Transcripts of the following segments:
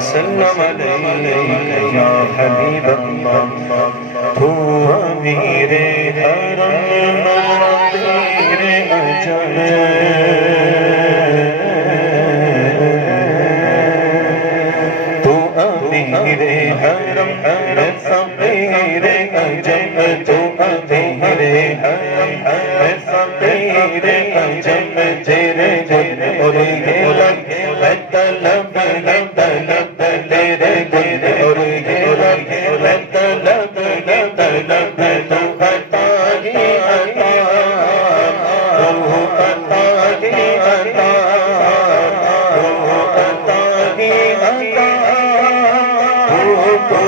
وسلم علیک یا حبیب اللہ تو امیر حرم نذیر اجل تو امیر حرم فقیر اجل تو امیر حرم فقیر اجل تیرے گل اور یہ لگ طلب طلب تیرے گل اور یہ لگ طلب طلب تو عطا ہی عطا تو عطا ہی عطا تو عطا ہی عطا تو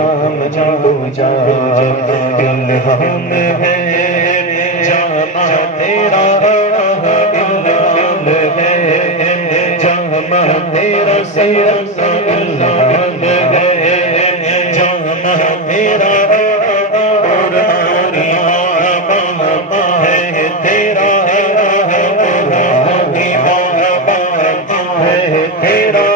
جام کو جا الہام ہے جامع تیرا الہام ہے جامع تیرا سید الہام ہے جامع تیرا قرآنی بابا ہے تیرا قرآنی بابا ہے تیرا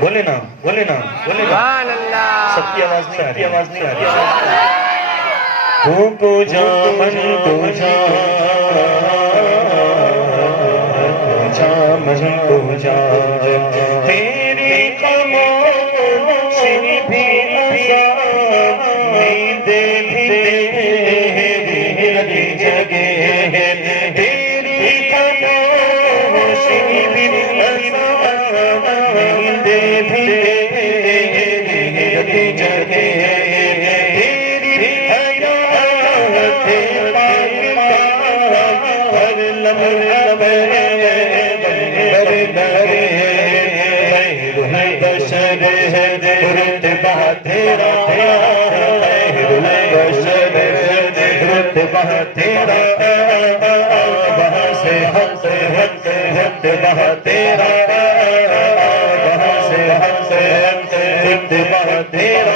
بولے نا بولے نا بولے نا سب کی آواز نہیں آ رہی آواز نہیں آ رہی تو جا من تو جا من تو جا تیری خاموشی بھی نیندے بھی تیری جگہ ہے تیری خاموشی بھی نیندے بھی تیری جگہ تیری حیات ہر لمحہ رتبہ تیرا رتبہ تیرا وہاں سے حق رتبہ تیرا وہاں سے حق رتبہ تیرا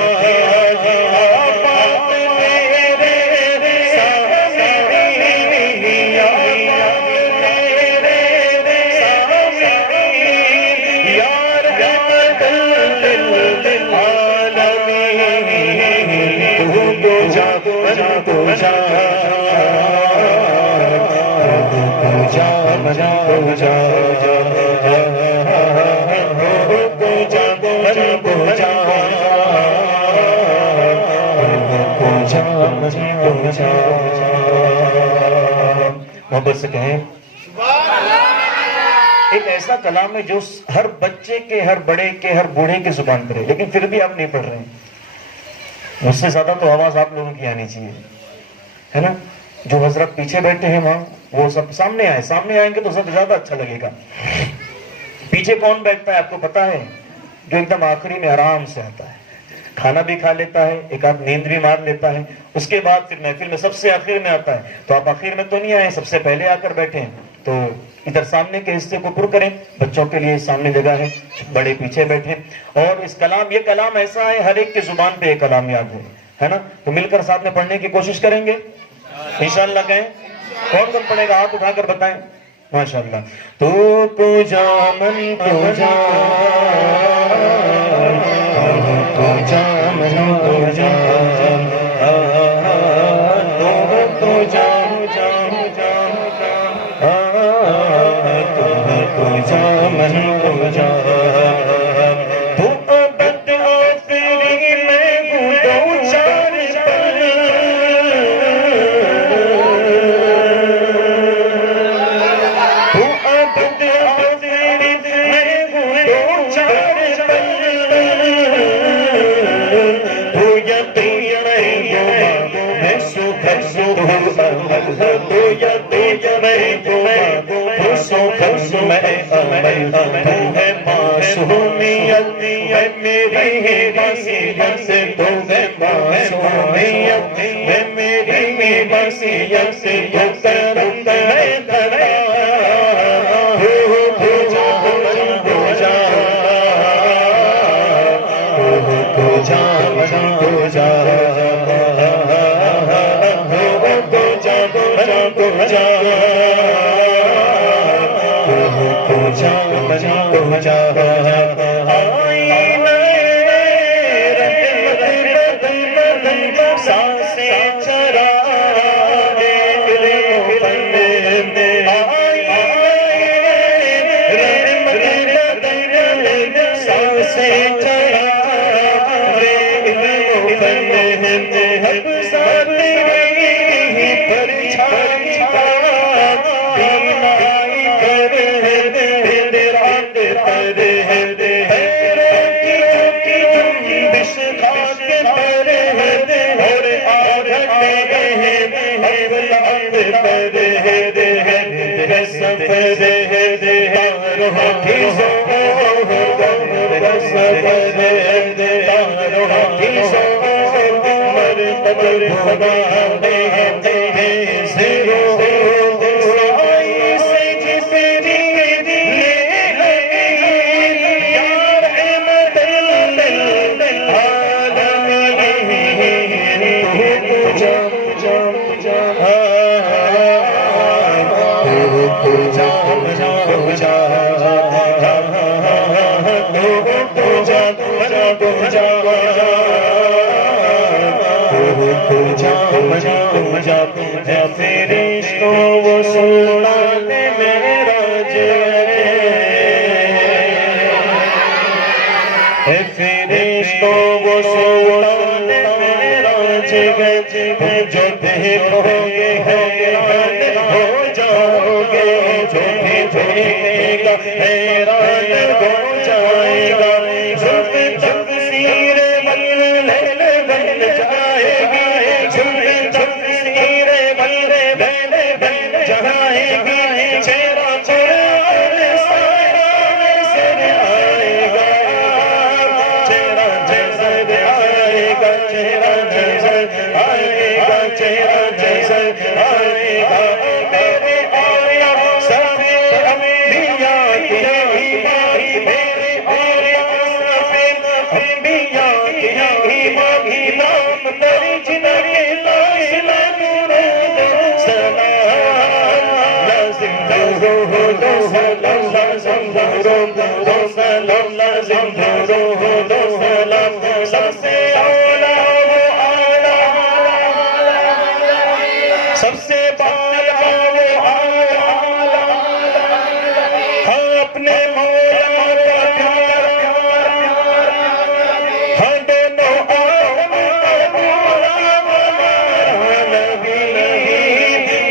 محبت سے کہیں ایک ایسا کلام ہے جو ہر بچے کے ہر بڑے کے ہر بوڑھے کے زبان پر ہے، لیکن پھر بھی آپ نہیں پڑھ رہے ہیں۔ مجھ سے زیادہ تو آواز آپ لوگوں کی آنی چاہیے، ہے نا؟ جو حضرت پیچھے بیٹھے ہیں وہاں وہ سب سامنے آئے، سامنے آئیں گے تو سب زیادہ اچھا لگے گا۔ پیچھے کون بیٹھتا ہے آپ کو پتا ہے؟ جو ایک دم آخری میں آرام سے آتا ہے، کھانا بھی کھا لیتا ہے، ایک آدھ نیند بھی مار لیتا ہے، اس کے بعد پھر محفل میں سب سے آخر میں آتا ہے۔ تو آپ آخر میں تو نہیں آئے، سب سے پہلے آ کر بیٹھے ہیں، تو ادھر سامنے کے حصے کو پر کریں، بچوں کے لیے سامنے جگہ ہے، بڑے پیچھے بیٹھے۔ اور اس کلام، یہ کلام ایسا ہے ہر ایک کی زبان پہ یہ کلام یاد ہے نا؟ تو مل کر ساتھ میں پڑھنے کی کوشش کریں گے انشاءاللہ۔ کہیں کون کون پڑھے گا؟ ہاتھ اٹھا کر بتائیں۔ ماشاءاللہ۔ تو جا من تو جا، تو جا من تو جا، من تو جا تو ابد آخری میں ہوں دو چار پل تو ابد آخری میں ہوں دو چار پل تو یقین میں سکھ سکھ تو یقین میں سکھ میں عمل تو ہے معصومیت ہے میری وصیت سے تو ہے معصومیت ہے میری وصیت سے تو کرم میں خطا ہو جا تو جا تو جا تو جا جو دیکھو گے حیران ہو جاؤ گے جو بھی دیکھے گا حیران ہو جائے گا زلف تفسیر بن جائے گی زلف تفسیر بن جائے گی چہرہ قرآن سارا نظر آئے گا چہرہ نظر آئے گا چہرہ نظر آئے گا چہرہ نظر آئے گا میرے آیا سب انبیاء کے ایمان میرے آیا سب انبیاء کے ایمان نام درج نرے لازم درود سلام لازم درود سلام لازم درود سلام لازم درود سلام سب سے اولا وہ آلہ سب سے بالا وہ آلہ ہاں اپنے مولا کا پیارا ہاں دونوں عالم کا مولا ہمارا نبی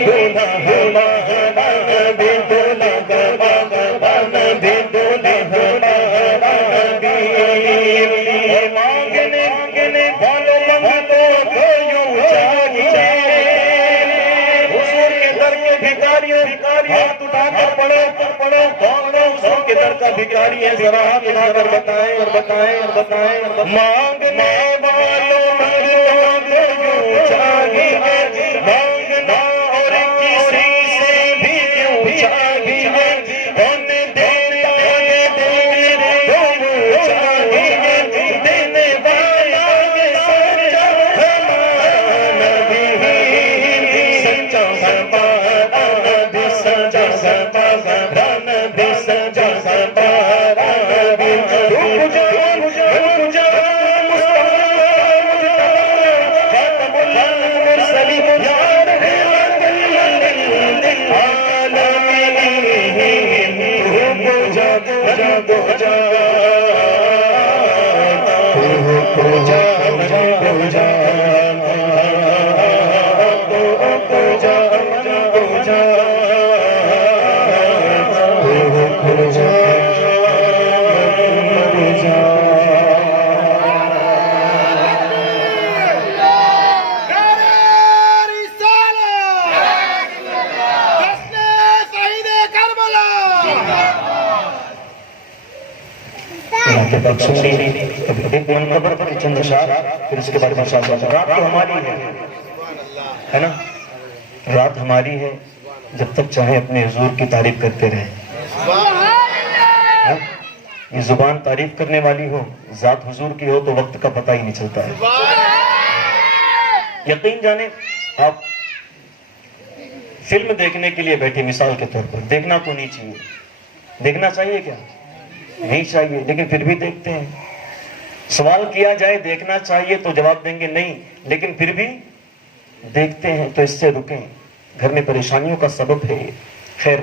دولا ہمارا نبی دولا ہمارا نبی دولا ہمارا نبی مانگنے والوں منگو تو یوں چاہیے حضور کے در کے بھکاریوں ہاتھ اٹھا کر پڑھو کون حضور کے در کا بھکاری ہے ذرا ہاتھ اٹھا کر بتائیں مانگنے والوں منگو تو یوں چاہیے مانگنا اور کسی سے بھی کیوں چاہیے کون دیتا ہے دینے تو یوں چاہیے دینے والا یہ سچا ہمارا نبی سچا ہمارا نبی سچا ہمارا نبی سچا ہمارا نبی رک جا مصطفیٰ ایک منقبر پر چند اشعار، پھر اس کے بعد انشاءاللہ رات تو ہماری ہے نا، رات ہماری ہے، جب تک چاہے اپنے حضور کی تعریف کرتے رہیں. یہ زبان تعریف کرنے والی ہو، ذات حضور کی ہو تو وقت کا پتہ ہی نہیں چلتا ہے. یقین جانے آپ فلم دیکھنے کے لیے بیٹھے، مثال کے طور پر، دیکھنا تو نہیں چاہیے. دیکھنا چاہیے کیا؟ نہیں چاہیے، لیکن پھر بھی دیکھتے ہیں. سوال کیا جائے دیکھنا چاہیے تو جواب دیں گے نہیں، لیکن پھر بھی دیکھتے ہیں. تو اس سے رکیں، گھر میں پریشانیوں کا سبب ہے. خیر،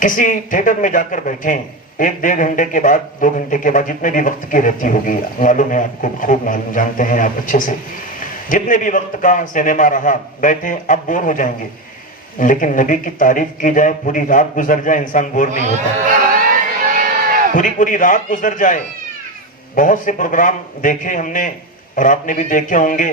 کسی تھیٹر میں جا کر بیٹھیں، 1-1.5 گھنٹے کے بعد، 2 گھنٹے کے بعد، جتنے بھی وقت کی رہتی ہوگی، معلوم ہے آپ کو، خوب معلوم، جانتے ہیں آپ اچھے سے، جتنے بھی وقت کا سینما رہا، بیٹھے اب بور ہو جائیں گے. لیکن نبی کی تعریف کی جائے، پوری رات گزر جائے، انسان بور نہیں ہوتا. پوری رات گزر جائے. بہت سے پروگرام دیکھے ہم نے، اور آپ نے بھی دیکھے ہوں گے،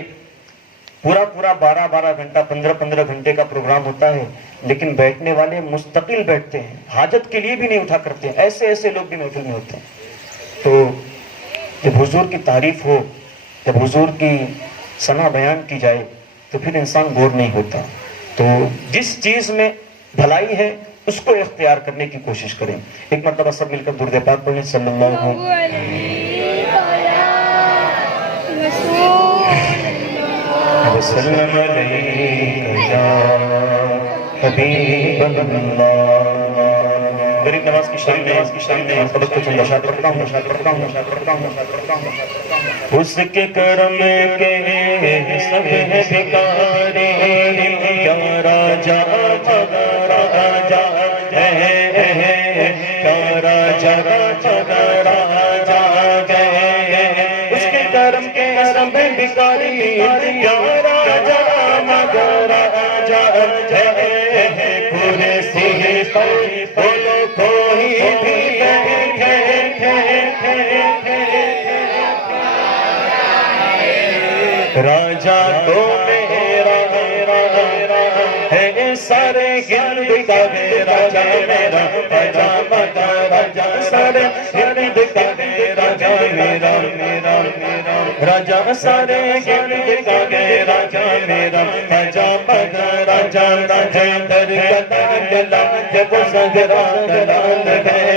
پورا 12 گھنٹہ، 15 گھنٹے کا پروگرام ہوتا ہے، لیکن بیٹھنے والے مستقل بیٹھتے ہیں، حاجت کے لیے بھی نہیں اٹھا کرتے ہیں. ایسے لوگ بھی محفل میں ہوتے ہیں. تو جب حضور کی تعریف ہو، جب حضور کی ثنا بیان کی جائے، تو پھر انسان بور نہیں ہوتا. تو جس چیز میں بھلائی ہے اس کو اختیار کرنے کی کوشش کریں. ایک مرتبہ سب مل کر درود پاک پڑھیں، صلی اللہ وسلم علیک یا حبیب اللہ. غریب نواز کی شان میں سبق کو چند اشعار پڑھتا ہوں. اس کے کرم کے سب بھکاری، کیا راجا مگر راجا ہے، کیا راجا مگر راجا ہے. اس کے کرم کے سب بھکاری، کیا راجا مگر راجا ہے. پورے سینے پر بولو کوئی بھی راجا تو میرا ہے، سارے گرد کا راجا میرا، راجا مگا راجا، سارے گرد کا راجا میرا، راجا سارے گرد کا راجا میرا، راجا مگا راجا. در کا گلا جب زہرا کلال گئے،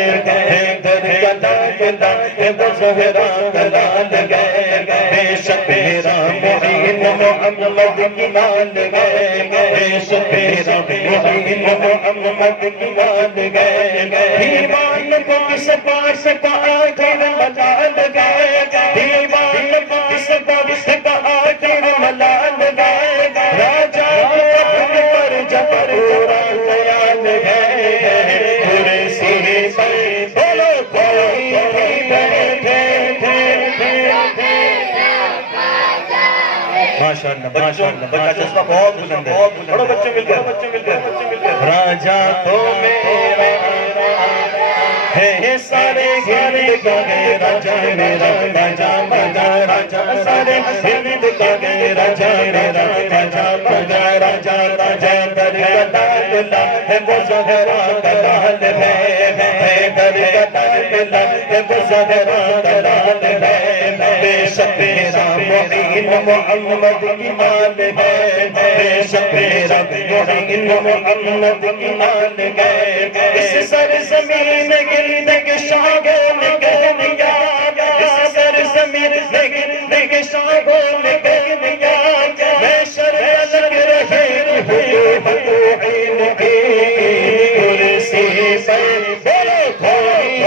در کا گلا جب زہرا کلال گئے. بے شک میرا معین محمد کی مان گئے، بے شک میرا معین محمد کی مان گئے. دیوان کو کس پاس کا آخر ملال گئے، دیوان کو کس پاس کا آخر ملال گئے. راجا پر جبر پورا خیال ہے، پورے سینے پر بولو کوئی بیٹھے. ماشاءاللہ بچہ جذبہ بہت بلند ہے. بڑو بچے مل گئے. راجا تو میرا ہے، سارے گرد کا راجا میرا، راجا مگا راجا، سارے گرد کا راجا میرا، راجا مگا راجا. راجا در کا گلا ہے، وہ زہرا کا لال ہے، در کا گلا ہے، وہ زہرا کا لال ہے. بے شک میرا معین محمد کی مان ہے، بے شک میرا معین محمد کی مان ہے. اس سرزمین گرد کے شاگوں نے کہہ دیا، اس سرزمین گرد کے شاگوں نے کہہ دیا، میں شرط لگ رہے عین کی کرسی پر بولو کوئی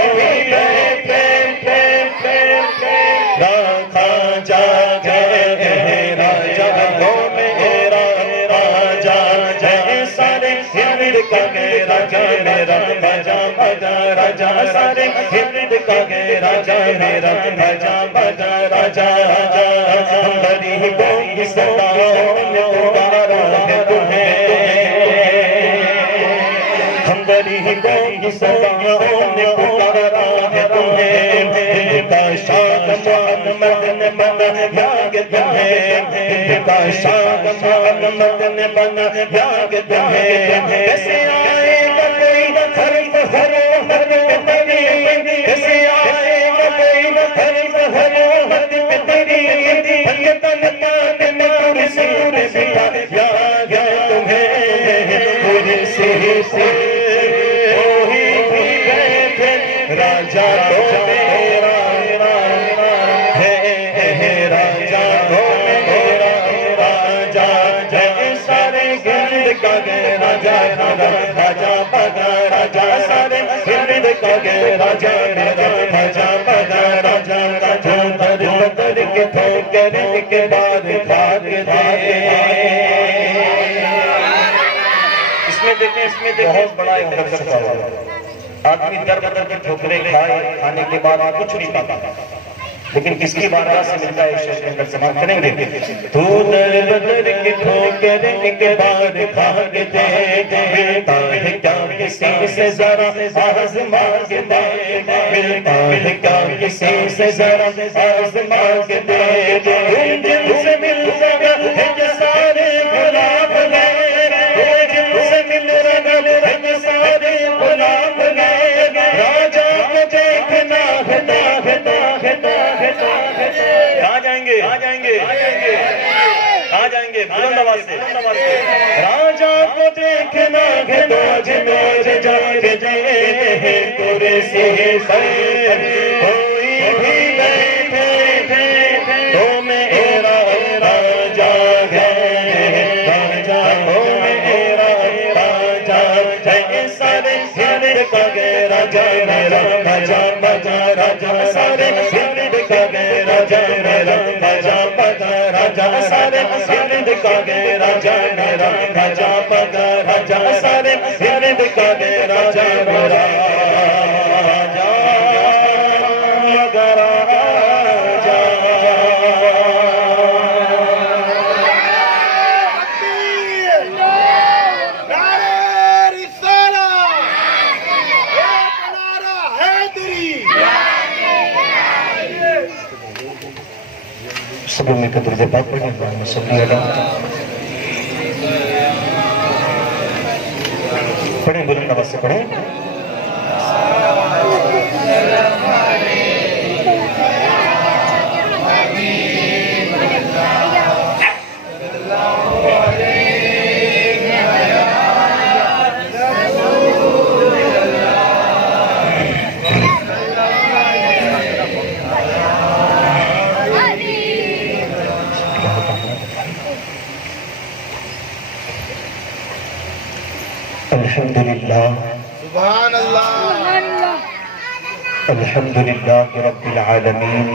بیٹھے. رکھا جا گئے راجا تو میرا، راجا جے سارے گرد کا راجا میرا، راجا مگا راجا، سارے گرد کا راجا میرا، راجا مگا راجا ہم غریبوں کی صداؤں نے پکارا ہے تمہیں ہم غریبوں کی صداؤں نے پکارا ہے تمہیں کا شان مدن بنا یاگ تمہیں کا شان مدن بنا یاگ تمہیں کیسے آئے گا کوئی حرف حرف تیری کیسے آئے گا کوئی حرف حرف تیری تن کان میں کرسی بٹھا یاگ تمہیں کرسی سے وہی بھی بیٹھے راجا تو میرا ہے راجا تو میرا راجا جے سارے گرد کا گئے راجا راجا پگا راجا سارے گرد کا گئے راجا راجا پگا راجا کا جو در بدر کے ٹھوکر کے بعد کھاگ دے اس میں دیکھیں بہت بڑا ایک درد چھپا ہوا ہے آدمی در بدر کے ٹھوکریں کھائے کھانے کے بعد کچھ نہیں پاتا لیکن کس کی بارگاہ سے ملتا ہے اس شخص کے اندر سماعت کریں گے تو در بدر کی ٹھوکریں کے بعد کھاگ دے ملتا ہے کیا کسی سے ذرا آزما کے دے ملتا ہے کیا کسی سے ذرا آزما کے دے تم جن سے مل رہا ہے یہ سارے غلام گئے جن سے مل رہا ہے یہ سارے غلام گئے راجا کو دیکھنا ہے کہاں جائیں گے بلند آواز سے راجا کو دیکھنا ہے تاج میرے جاگ دے کرسی خیر کوئی بھی بیٹھے تو میرا راجا ہے راجا تو میرا راجا ہے سارے ہند کا گئے راجا میرا راجا بجا راجا سارے ہند کا گئے راجا میرا راجا بجا راجا سارے ہند کا گئے راجا میرا راجا بجا راجا سارے ہند کا گئے راجا میرا راجا مگر راجا سب میں قدر دے پاک پڑھیں اللہم صلی اللہ پڑھیں بلند آواز سے پڑھیں الحمدللہ سبحان اللہ الحمدللہ رب العالمین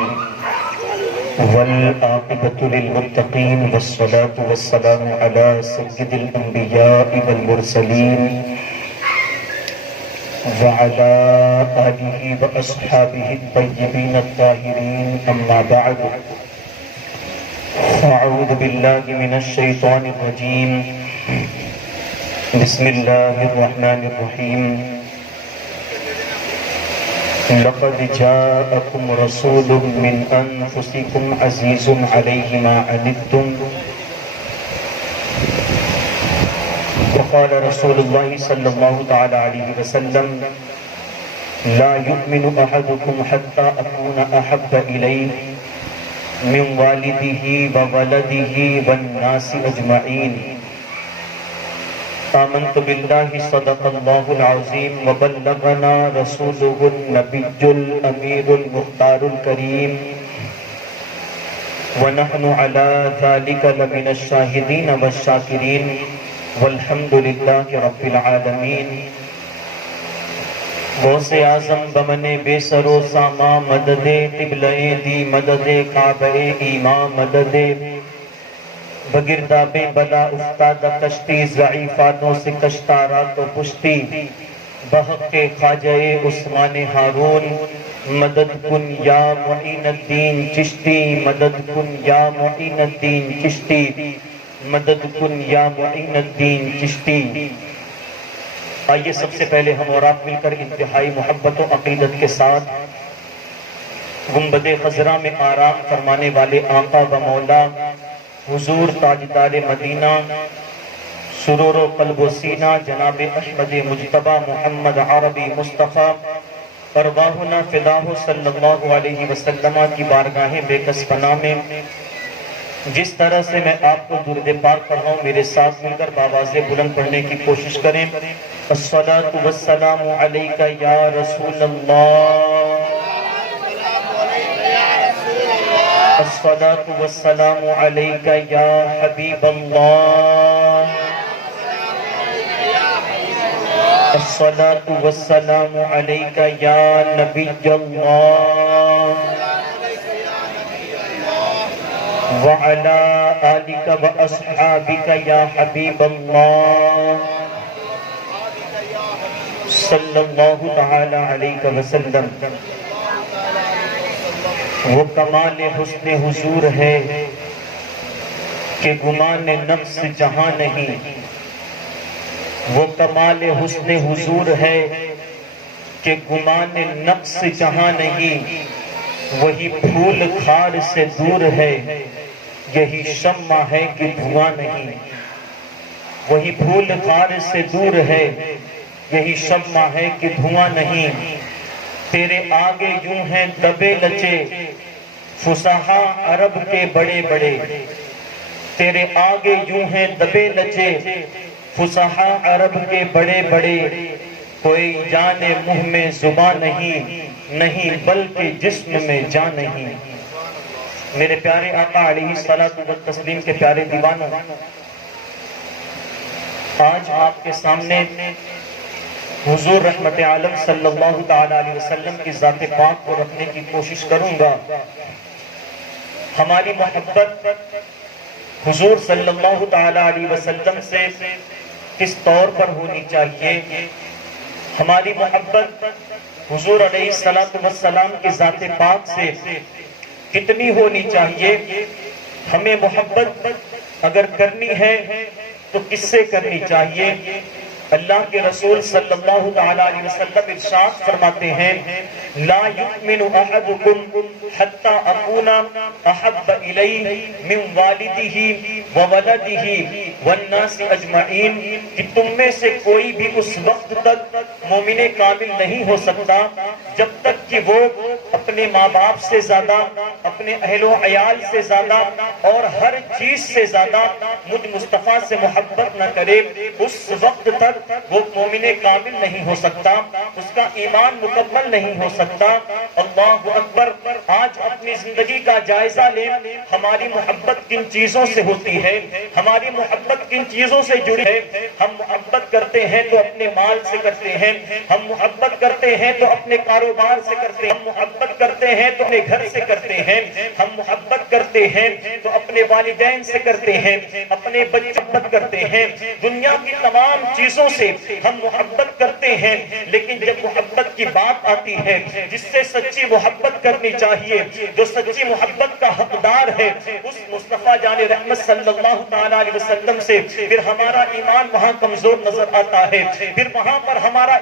والعاقبۃ للمتقین والصلاة والسلام علی سید الانبیاء والمرسلین وعلى آلہ واصحابہ الطیبین الطاہرین اما بعد اعوذ باللہ من الشیطان الرجیم بسم اللہ الرحمن الرحیم لقد جاءکم رسول من انفسکم عزیز علیہ ما عنتم وقال رسول اللہ صلی اللہ تعالی علیہ وسلم لا يؤمن احدکم حتى اکون احب الیہ من والدہ وولدہ والناس اجمعین آمنت باللہ صدق اللہ العظیم وبلغنا رسوله النبی الامیر المختار الکریم ونحن على ذلك لمن الشاہدین والشاکرین والحمد للہ رب العالمین غوث اعظم بمن بے سر و ساما مدد قبلہ دی مدد کعبہ ایمان مدد بگردہ بے بلا افتادہ کشتی ضعیفانوں سے کشتارات و پشتی بحق کے خواجہ عثمان ہارون مدد کن یا معین الدین چشتی، مدد کن یا معین الدین چشتی، مدد کن یا معین الدین چشتی۔ آئیے سب سے پہلے ہم اور آپ مل کر انتہائی محبت و عقیدت کے ساتھ گنبد خضرا میں آرام فرمانے والے آقا و مولا حضور تاجدار مدینہ سرور و قلب و سینہ جناب احمد مجتبی محمد عربی مصطفیٰ ارواحنا فداہ صلی اللہ علیہ وسلم کی بارگاہ بے کس پناہ میں جس طرح سے میں آپ کو درود پاک پڑھاؤں میرے ساتھ مل کر بآواز بلند پڑھنے کی کوشش کریں۔ الصلاۃ والسلام علیک یا رسول اللہ، الصلاۃ والسلام علیک یا حبیب اللہ، الصلاۃ والسلام علیک یا نبی اللہ، وعلی آلک واصحابک یا حبیب اللہ صلی اللہ تعالی علیہ وسلم۔ وہ کمال حسن حضور ہے کہ گمان نفس جہاں نہیں، وہ کمال حسن حضور ہے کہ گمان نفس جہاں نہیں، وہی پھول خار سے دور ہے یہی شمع ہے کہ دھواں نہیں، وہی پھول خار سے دور ہے یہی شمع ہے کہ دھواں نہیں۔ تیرے آگے یوں ہیں دبے لچے فصحا عرب کے بڑے بڑے، تیرے آگے یوں ہیں دبے لچے فصحا عرب کے بڑے بڑے، کوئی جان منہ میں زبان نہیں، نہیں بلکہ جسم میں جان نہیں۔ میرے پیارے آقا علیہ الصلوۃ والتسلیم کے پیارے دیوانوں، آج آپ کے سامنے حضور رحمت عالم صلی اللہ تعالی علیہ وسلم کی ذات پاک کو رکھنے کی کوشش کروں گا۔ ہماری محبت حضور صلی اللہ تعالی علیہ وسلم سے کس طور پر ہونی چاہیے؟ ہماری محبت حضور علیہ السلام کی ذات پاک سے کتنی ہونی چاہیے؟ ہمیں محبت اگر کرنی ہے تو کس سے کرنی چاہیے؟ اللہ کے رسول صلی اللہ تعالی علیہ وسلم ارشاد فرماتے ہیں لا یؤمن احدکم حتی اکون احب الیہ من والدہ وولدہ والناس اجمعین، کہ تم میں سے کوئی بھی اس وقت تک مومن کامل نہیں ہو سکتا جب تک کہ وہ اپنے ماں باپ سے زیادہ، اپنے اہل و عیال سے زیادہ اور ہر چیز سے زیادہ مجھ مصطفیٰ سے محبت نہ کرے، اس وقت تک وہ مومن کامل نہیں ہو سکتا، اس کا ایمان مکمل نہیں ہو سکتا۔ اللہ اکبر۔ آج اپنی زندگی کا جائزہ لیں، ہماری محبت کن چیزوں سے ہوتی ہے، ہماری محبت کن چیزوں سے جڑی ہے۔ ہم محبت کرتے ہیں تو اپنے مال سے کرتے ہیں، ہم محبت کرتے ہیں تو اپنے کاروبار سے کرتے ہیں، ہم محبت کرتے ہیں تو اپنے گھر سے کرتے ہیں، ہم محبت کرتے ہیں تو اپنے والدین سے کرتے ہیں، اپنے بچے محبت کرتے ہیں، دنیا کی تمام چیزوں سے ہم محبت کرتے ہیں۔ لیکن جب محبت کی بات آتی ہے، جس سے سچی محبت کرنی چاہیے، جو سچی محبت کا حقدار ہے، اس مصطفیٰ جان رحمت صلی اللہ تعالی علیہ وسلم سے پھر ہمارا ایمان وہاں کمزور نظر آتا ہے، پھر وہاں پر ہمارا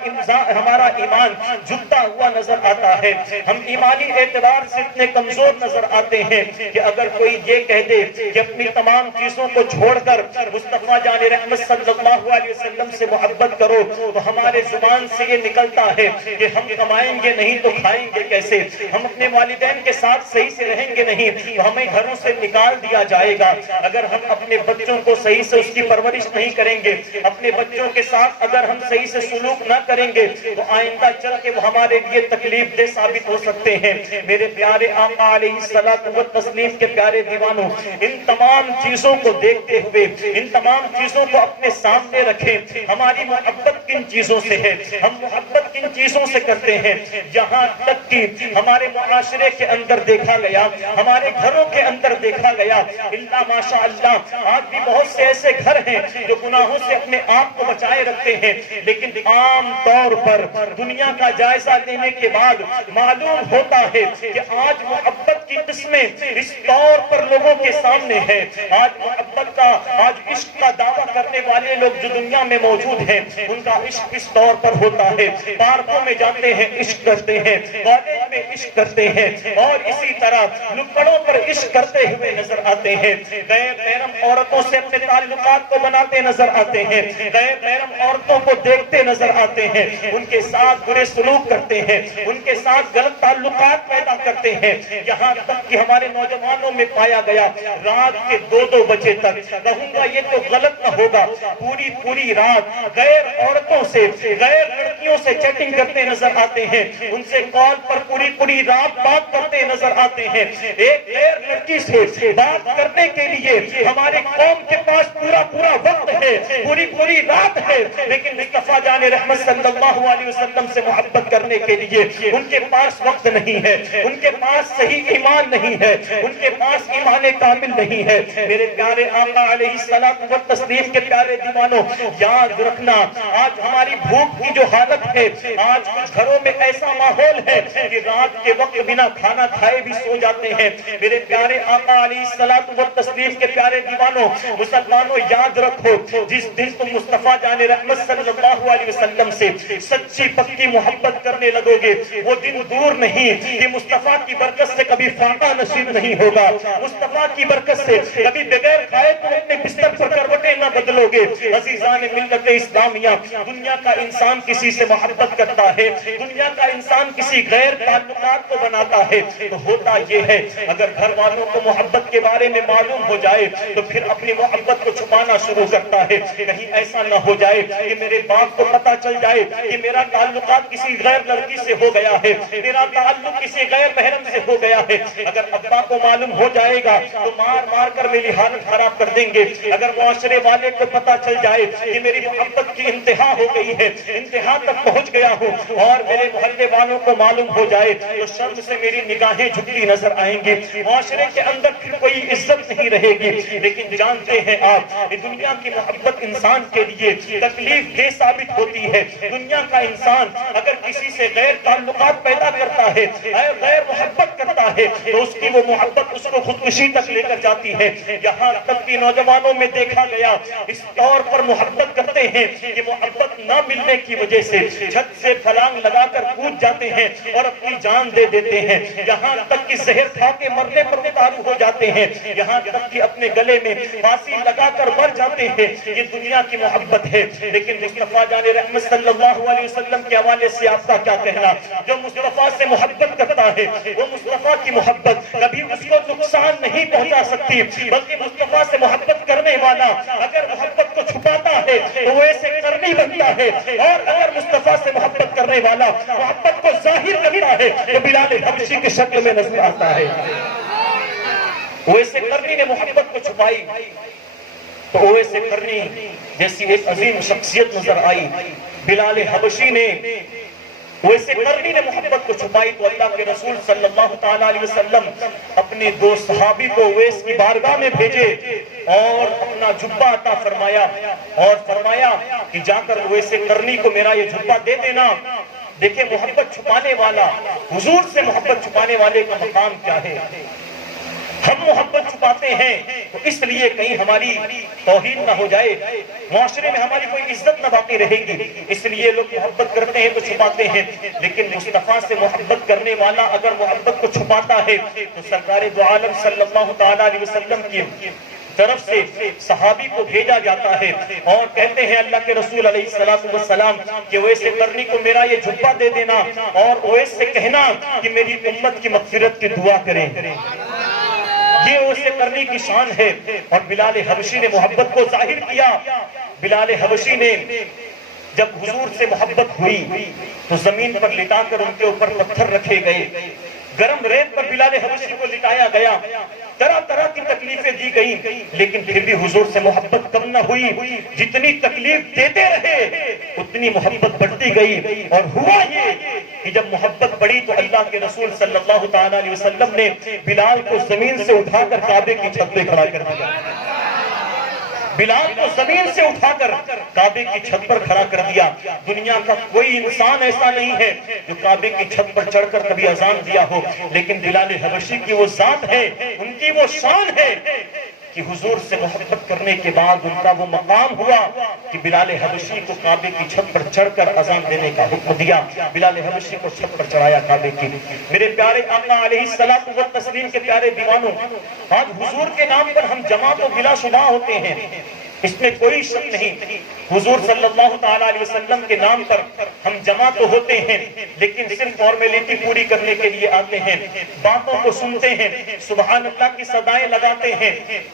ایمان جھکتا ہوا نظر آتا ہے۔ ہم ایمانی اعتبار سے اتنے کمزور نظر آتے ہیں کہ اگر کوئی یہ کہہ دے کہ اپنی تمام چیزوں کو چھوڑ کر مصطفیٰ جان رحمت صلی اللہ علیہ وسلم سے محبت کرو، تو ہمارے زبان سے یہ نکلتا ہے کہ ہم کمائیں گے نہیں تو کھائیں گے کیسے، ہم اپنے والدین کے ساتھ صحیح سے رہیں گے نہیں تو ہمیں گھروں سے نکال دیا جائے گا۔ اگر ہم اپنے بچوں کو صحیح سے اس کی پرورش نہیں کریں گے، اپنے بچوں کے ساتھ اگر ہم صحیح سے سلوک نہ کریں گے تو آئندہ چل کے وہ ہمارے لیے تکلیف دہ ثابت ہو سکتے ہیں۔ میرے پیارے آقا علیہ الصلوۃ والتسلیم کے پیارے دیوانوں، ان تمام چیزوں کو دیکھتے ہوئے، ان تمام چیزوں کو اپنے سامنے رکھیں۔ ہماری محبت کن چیزوں سے ہے، ہم محبت کن چیزوں سے کرتے ہیں، یہاں تک کہ ہمارے معاشرے کے اندر دیکھا گیا، ہمارے گھروں کے اندر دیکھا گیا اللہ ماشاء اللہ آج بھی بہت سے ایسے گھر ہیں جو گناہوں سے اپنے آپ کو بچائے رکھتے ہیں، لیکن عام طور پر دنیا کا جائزہ لینے کے بعد معلوم ہوتا ہے کہ آج محبت کی قسمیں اس طور پر لوگوں کے سامنے ہیں۔ آج محبت کا، آج عشق کا دعویٰ کرنے والے لوگ جو دنیا میں موجود ہیں ان کا عشق اس طور پر ہوتا ہے، پارکوں میں جاتے ہیں عشق کرتے ہیں، کالج میں عشق کرتے ہیں، اور اسی طرح نکڑوں پر عشق کرتے ہوئے نظر آتے ہیں، غیر محرم عورتوں سے اپنے تعلقات کو بناتے نظر آتے ہیں، غیر محرم عورتوں کو دیکھتے نظر آتے ہیں، ان کے ساتھ برے سلوک کرتے ہیں، ان کے ساتھ غلط تعلقات پیدا کرتے ہیں، یہاں تک کہ ہمارے نوجوانوں میں پایا گیا رات کے 2-2 بجے تک، کہوں گا یہ تو غلط نہ ہوگا، پوری رات غیر عورتوں سے، غیر لڑکیوں سے چیٹنگ کرتے نظر آتے ہیں، ان سے کال پر پوری رات بات کرتے نظر آتے ہیں۔ ایک غیر لڑکی سے بات کرنے کے لیے ہمارے قوم کے پاس پورا وقت ہے، پوری رات ہے، لیکن مصطفیٰ جان رحمت صلی اللہ علیہ وسلم سے محبت کرنے کے لیے ان کے پاس وقت نہیں ہے، ان کے پاس صحیح ایمان نہیں ہے، ان کے پاس ایمان کامل نہیں ہے۔ میرے پیارے آقا علیہ الصلوۃ والتسلیم کے پیارے دیوانوں، یاد رکھنا آج ہماری بھوک کی جو حالت ہے، آج کچھ گھروں میں ایسا ماحول ہے کہ رات کے وقت بنا کھانا کھائے بھی سو جاتے ہیں۔ میرے پیارے آقا علیہ الصلوۃ والتسلیم کے پیارے دیوانوں، مسلمانوں یاد رکھو، جس دن تم مصطفیٰ جان رحمت صلی اللہ علیہ وسلم سے سچی پکی محبت کرنے لگو گے، وہ دن دور نہیں کہ مصطفیٰ کی برکت سے کبھی فاقہ نصیب نہیں ہوگا، مصطفیٰ کی برکت سے کبھی بغیر کھائے تم اپنے بستر پر کروٹیں نہ بدلو گے۔ عزیزان ملت اسلامیہ، دنیا کا انسان کسی سے محبت کرتا ہے، دنیا کا انسان کسی غیر تعلقات کو بناتا ہے، تو ہوتا یہ ہے اگر گھر والوں کو محبت کے بارے میں معلوم ہو جائے تو پھر اپنی محبت کو چھپانا شروع کرتا ہے۔ کہیں ایسا نہ ہو جائے کہ میرے باپ کو پتا چل جائے کہ میرا تعلقات کسی غیر لڑکی سے ہو گیا ہے، میرا تعلق کسی غیر محرم سے ہو گیا ہے۔ اگر ابا کو معلوم ہو جائے گا تو مار کر میری حالت خراب کر دیں گے۔ اگر معاشرے والے کو پتا چل جائے کہ میری محبت کی انتہا ہو گئی ہے، انتہا تک پہنچ گیا ہوں، اور میرے محلے والوں کو معلوم ہو جائے تو شرم سے میری نگاہیں جھکتی نظر آئیں گی، معاشرے کے اندر پھر کوئی عزت نہیں رہے گی۔ لیکن جانتے ہیں آپ، دنیا کی محبت انسان کے لیے تکلیف دہ ثابت ہوتی ہے۔ دنیا کا انسان اگر کسی سے غیر تعلقات پیدا کرتا ہے، غیر محبت کرتا ہے، تو اس کی وہ محبت اس کو خودکشی تک لے کر جاتی ہے۔ یہاں تک کہ نوجوانوں میں دیکھا گیا اس طور پر محبت کرتے ہیں کہ محبت نہ ملنے کی وجہ سے چھت سے پھلانگ لگا کر کود جاتے ہیں اور اپنی جان دے دیتے ہیں، یہاں تک کہ زہر کھا کے مرنے پر اتارو ہو جاتے ہیں، یہاں تک کہ اپنے گلے میں پھانسی لگا کر مر جاتے ہیں۔ یہ دنیا کی محبت ہے، لیکن مصطفیٰ جان رحمت صلی اللہ علیہ وسلم کے حوالے سے آپ کا کیا کہنا؟ جو مصطفیٰ سے محبت کرتا ہے وہ مصطفیٰ کی محبت کبھی اس کو نقصان نہیں پہنچا سکتی، بلکہ مصطفیٰ سے محبت کرنے والا اگر محبت کو چھپاتا ہے تو وہ ایسے کرنی بنتا ہے، اور اگر مصطفیٰ سے محبت کرنے والا محبت کو ظاہر کرتا ہے تو بلال حبشی کی شکل میں نظر آتا ہے۔ اویس قرنی نے محبت کو چھپائی تو اویس قرنی جیسی ایک عظیم شخصیت نظر آئی۔ بلال حبشی نے، اویس قرنی نے محبت کو چھپائی تو اللہ کے رسول صلی اللہ تعالیٰ علیہ وسلم اپنے 2 صحابی کو اویس کی بارگاہ میں بھیجے اور اپنا جبہ عطا فرمایا، اور فرمایا کہ جا کر اویس قرنی کو میرا یہ جبہ دے دینا۔ دیکھیں محبت چھپانے والا، حضور سے محبت چھپانے والے کا مقام کیا ہے۔ ہم محبت چھپاتے ہیں تو اس لیے کہیں ہماری توہین نہ ہو جائے، معاشرے میں ہماری کوئی عزت نہ باقی رہے گی، اس لیے لوگ محبت کرتے ہیں تو چھپاتے ہیں۔ لیکن مصطفیٰ سے محبت کرنے والا اگر محبت کو چھپاتا ہے تو سرکار دو عالم صلی اللہ تعالیٰ علیہ وسلم کی طرف سے صحابی کو بھیجا جاتا ہے اور کہتے ہیں اللہ کے رسول علیہ السلام کہ اویس قرنی کو میرا یہ جبہ دے دینا اور اویس سے کہنا کہ میری امت کی مغفرت کی دعا کریں۔ یہ اویس قرنی کی شان ہے، اور بلال حبشی نے محبت کو ظاہر کیا۔ بلال حبشی نے جب حضور سے محبت ہوئی تو زمین پر لٹا کر ان کے اوپر پتھر رکھے گئے، گرم ریت پر بلال حبشی کو لٹایا گیا، طرح طرح کی تکلیفیں دی گئیں، لیکن پھر بھی حضور سے محبت کم نہ ہوئی، جتنی تکلیف دیتے رہے اتنی محبت بڑھتی گئی، اور ہوا یہ کہ جب محبت بڑھی تو اللہ کے رسول صلی اللہ تعالی علیہ وسلم نے بلال کو زمین سے اٹھا کر کعبے کی چھت پہ کھڑا کر دیا. بلال کو زمین سے اٹھا کر کعبے کی چھت پر کھڑا کر دیا. دنیا کا کوئی انسان ایسا نہیں ہے جو کعبے کی چھت پر چڑھ کر کبھی اذان دیا ہو، لیکن بلال حبشی کی وہ ذات ہے، ان کی وہ شان ہے کہ حضور سے محبت کرنے کے بعد ان کا وہ مقام ہوا کہ بلال حبشی کو کعبے کی چھت پر چڑھ کر اذان دینے کا حکم دیا. بلال حبشی کو چھت پر چڑھایا کعبے کی. میرے پیارے آقا علیہ الصلوۃ والتسلیم کے پیارے دیوانوں، آج حضور کے نام پر ہم جمع تو بلا شبہ ہوتے ہیں، اس میں کوئی شک نہیں. حضور صلی اللہ تعالی علیہ وسلم کے نام پر ہم جمع تو ہوتے ہیں، لیکن صرف فارمیلٹی پوری کرنے کے لیے آتے ہیں. باتوں کو سنتے ہیں، سبحان اللہ کی صدائیں لگاتے ہیں،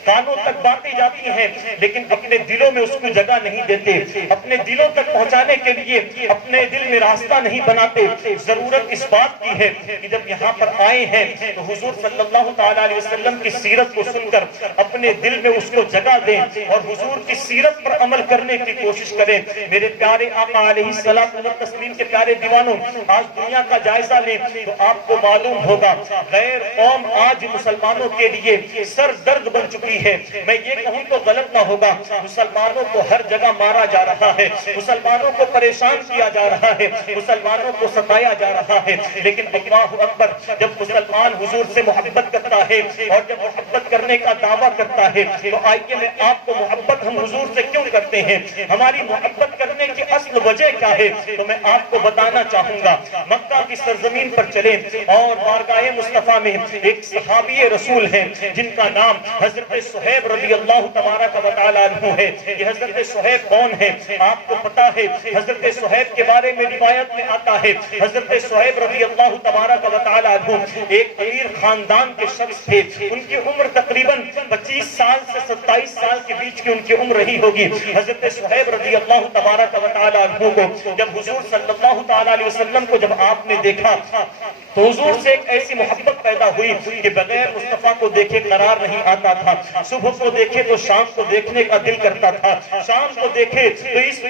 کانوں تک باتیں جاتی ہیں، لیکن اپنے دلوں میں اس کو جگہ نہیں دیتے. اپنے دلوں تک پہنچانے کے لیے اپنے دل میں راستہ نہیں بناتے. ضرورت اس بات کی ہے کہ جب یہاں پر آئے ہیں تو حضور صلی اللہ تعالی علیہ وسلم کی سیرت کو سن کر اپنے دل میں اس کو جگہ دیں اور حضور کی سیرت پر عمل کرنے کی کوشش کریں. میرے پیارے آقا علیہ الصلوۃ والتسلیم کے پیارے دیوانوں، آج دنیا کا جائزہ لیں تو آپ کو معلوم ہوگا غیر قوم آج مسلمانوں کے لیے سر درد بن چکی ہے. میں یہ کہوں تو غلط نہ ہوگا، مسلمانوں کو ہر جگہ مارا جا رہا ہے، مسلمانوں کو پریشان کیا جا رہا ہے، مسلمانوں کو ستایا جا رہا ہے. لیکن اللہ اکبر، جب مسلمان حضور سے محبت کرتا ہے اور جب محبت کرنے کا دعویٰ کرتا ہے تو آئیے میں آپ کو محبت ہم حضور سے کیوں کرتے ہیں، ہماری محبت کرنے کی اصل وجہ کیا ہے، تو میں آپ کو بتانا چاہوں گا. مکہ کی سرزمین پر چلیں اور بارگاہ مصطفیٰ میں ایک صحابی رسول ہیں جن کا نام حضرت صہیب رضی اللہ تبارک و تعالی عنہ ہے. یہ حضرت صہیب کون ہے آپ کو پتا ہے؟ حضرت صہیب کے بارے میں روایت میں آتا ہے حضرت صہیب رضی اللہ تبارک و تعالی عنہ ایک امیر خاندان کے شخص تھے. ان کی عمر تقریباً 25 سال سے 27 سال کے بیچ کی ان کی عمر رہی ہوگی. حضرت صہیب رضی اللہ تبارک و تعالی عنہ کو جب حضور صلی اللہ تعالی علیہ وسلم کو جب آپ نے دیکھا تو حضور سے ایک ایسی محبت پیدا ہوئی کہ بغیر مصطفیٰ کو دیکھے قرار نہیں آتا تھا. صبح کو دیکھے تو شام کو دیکھنے کا دل کرتا تھا، شام کو دیکھے تو اس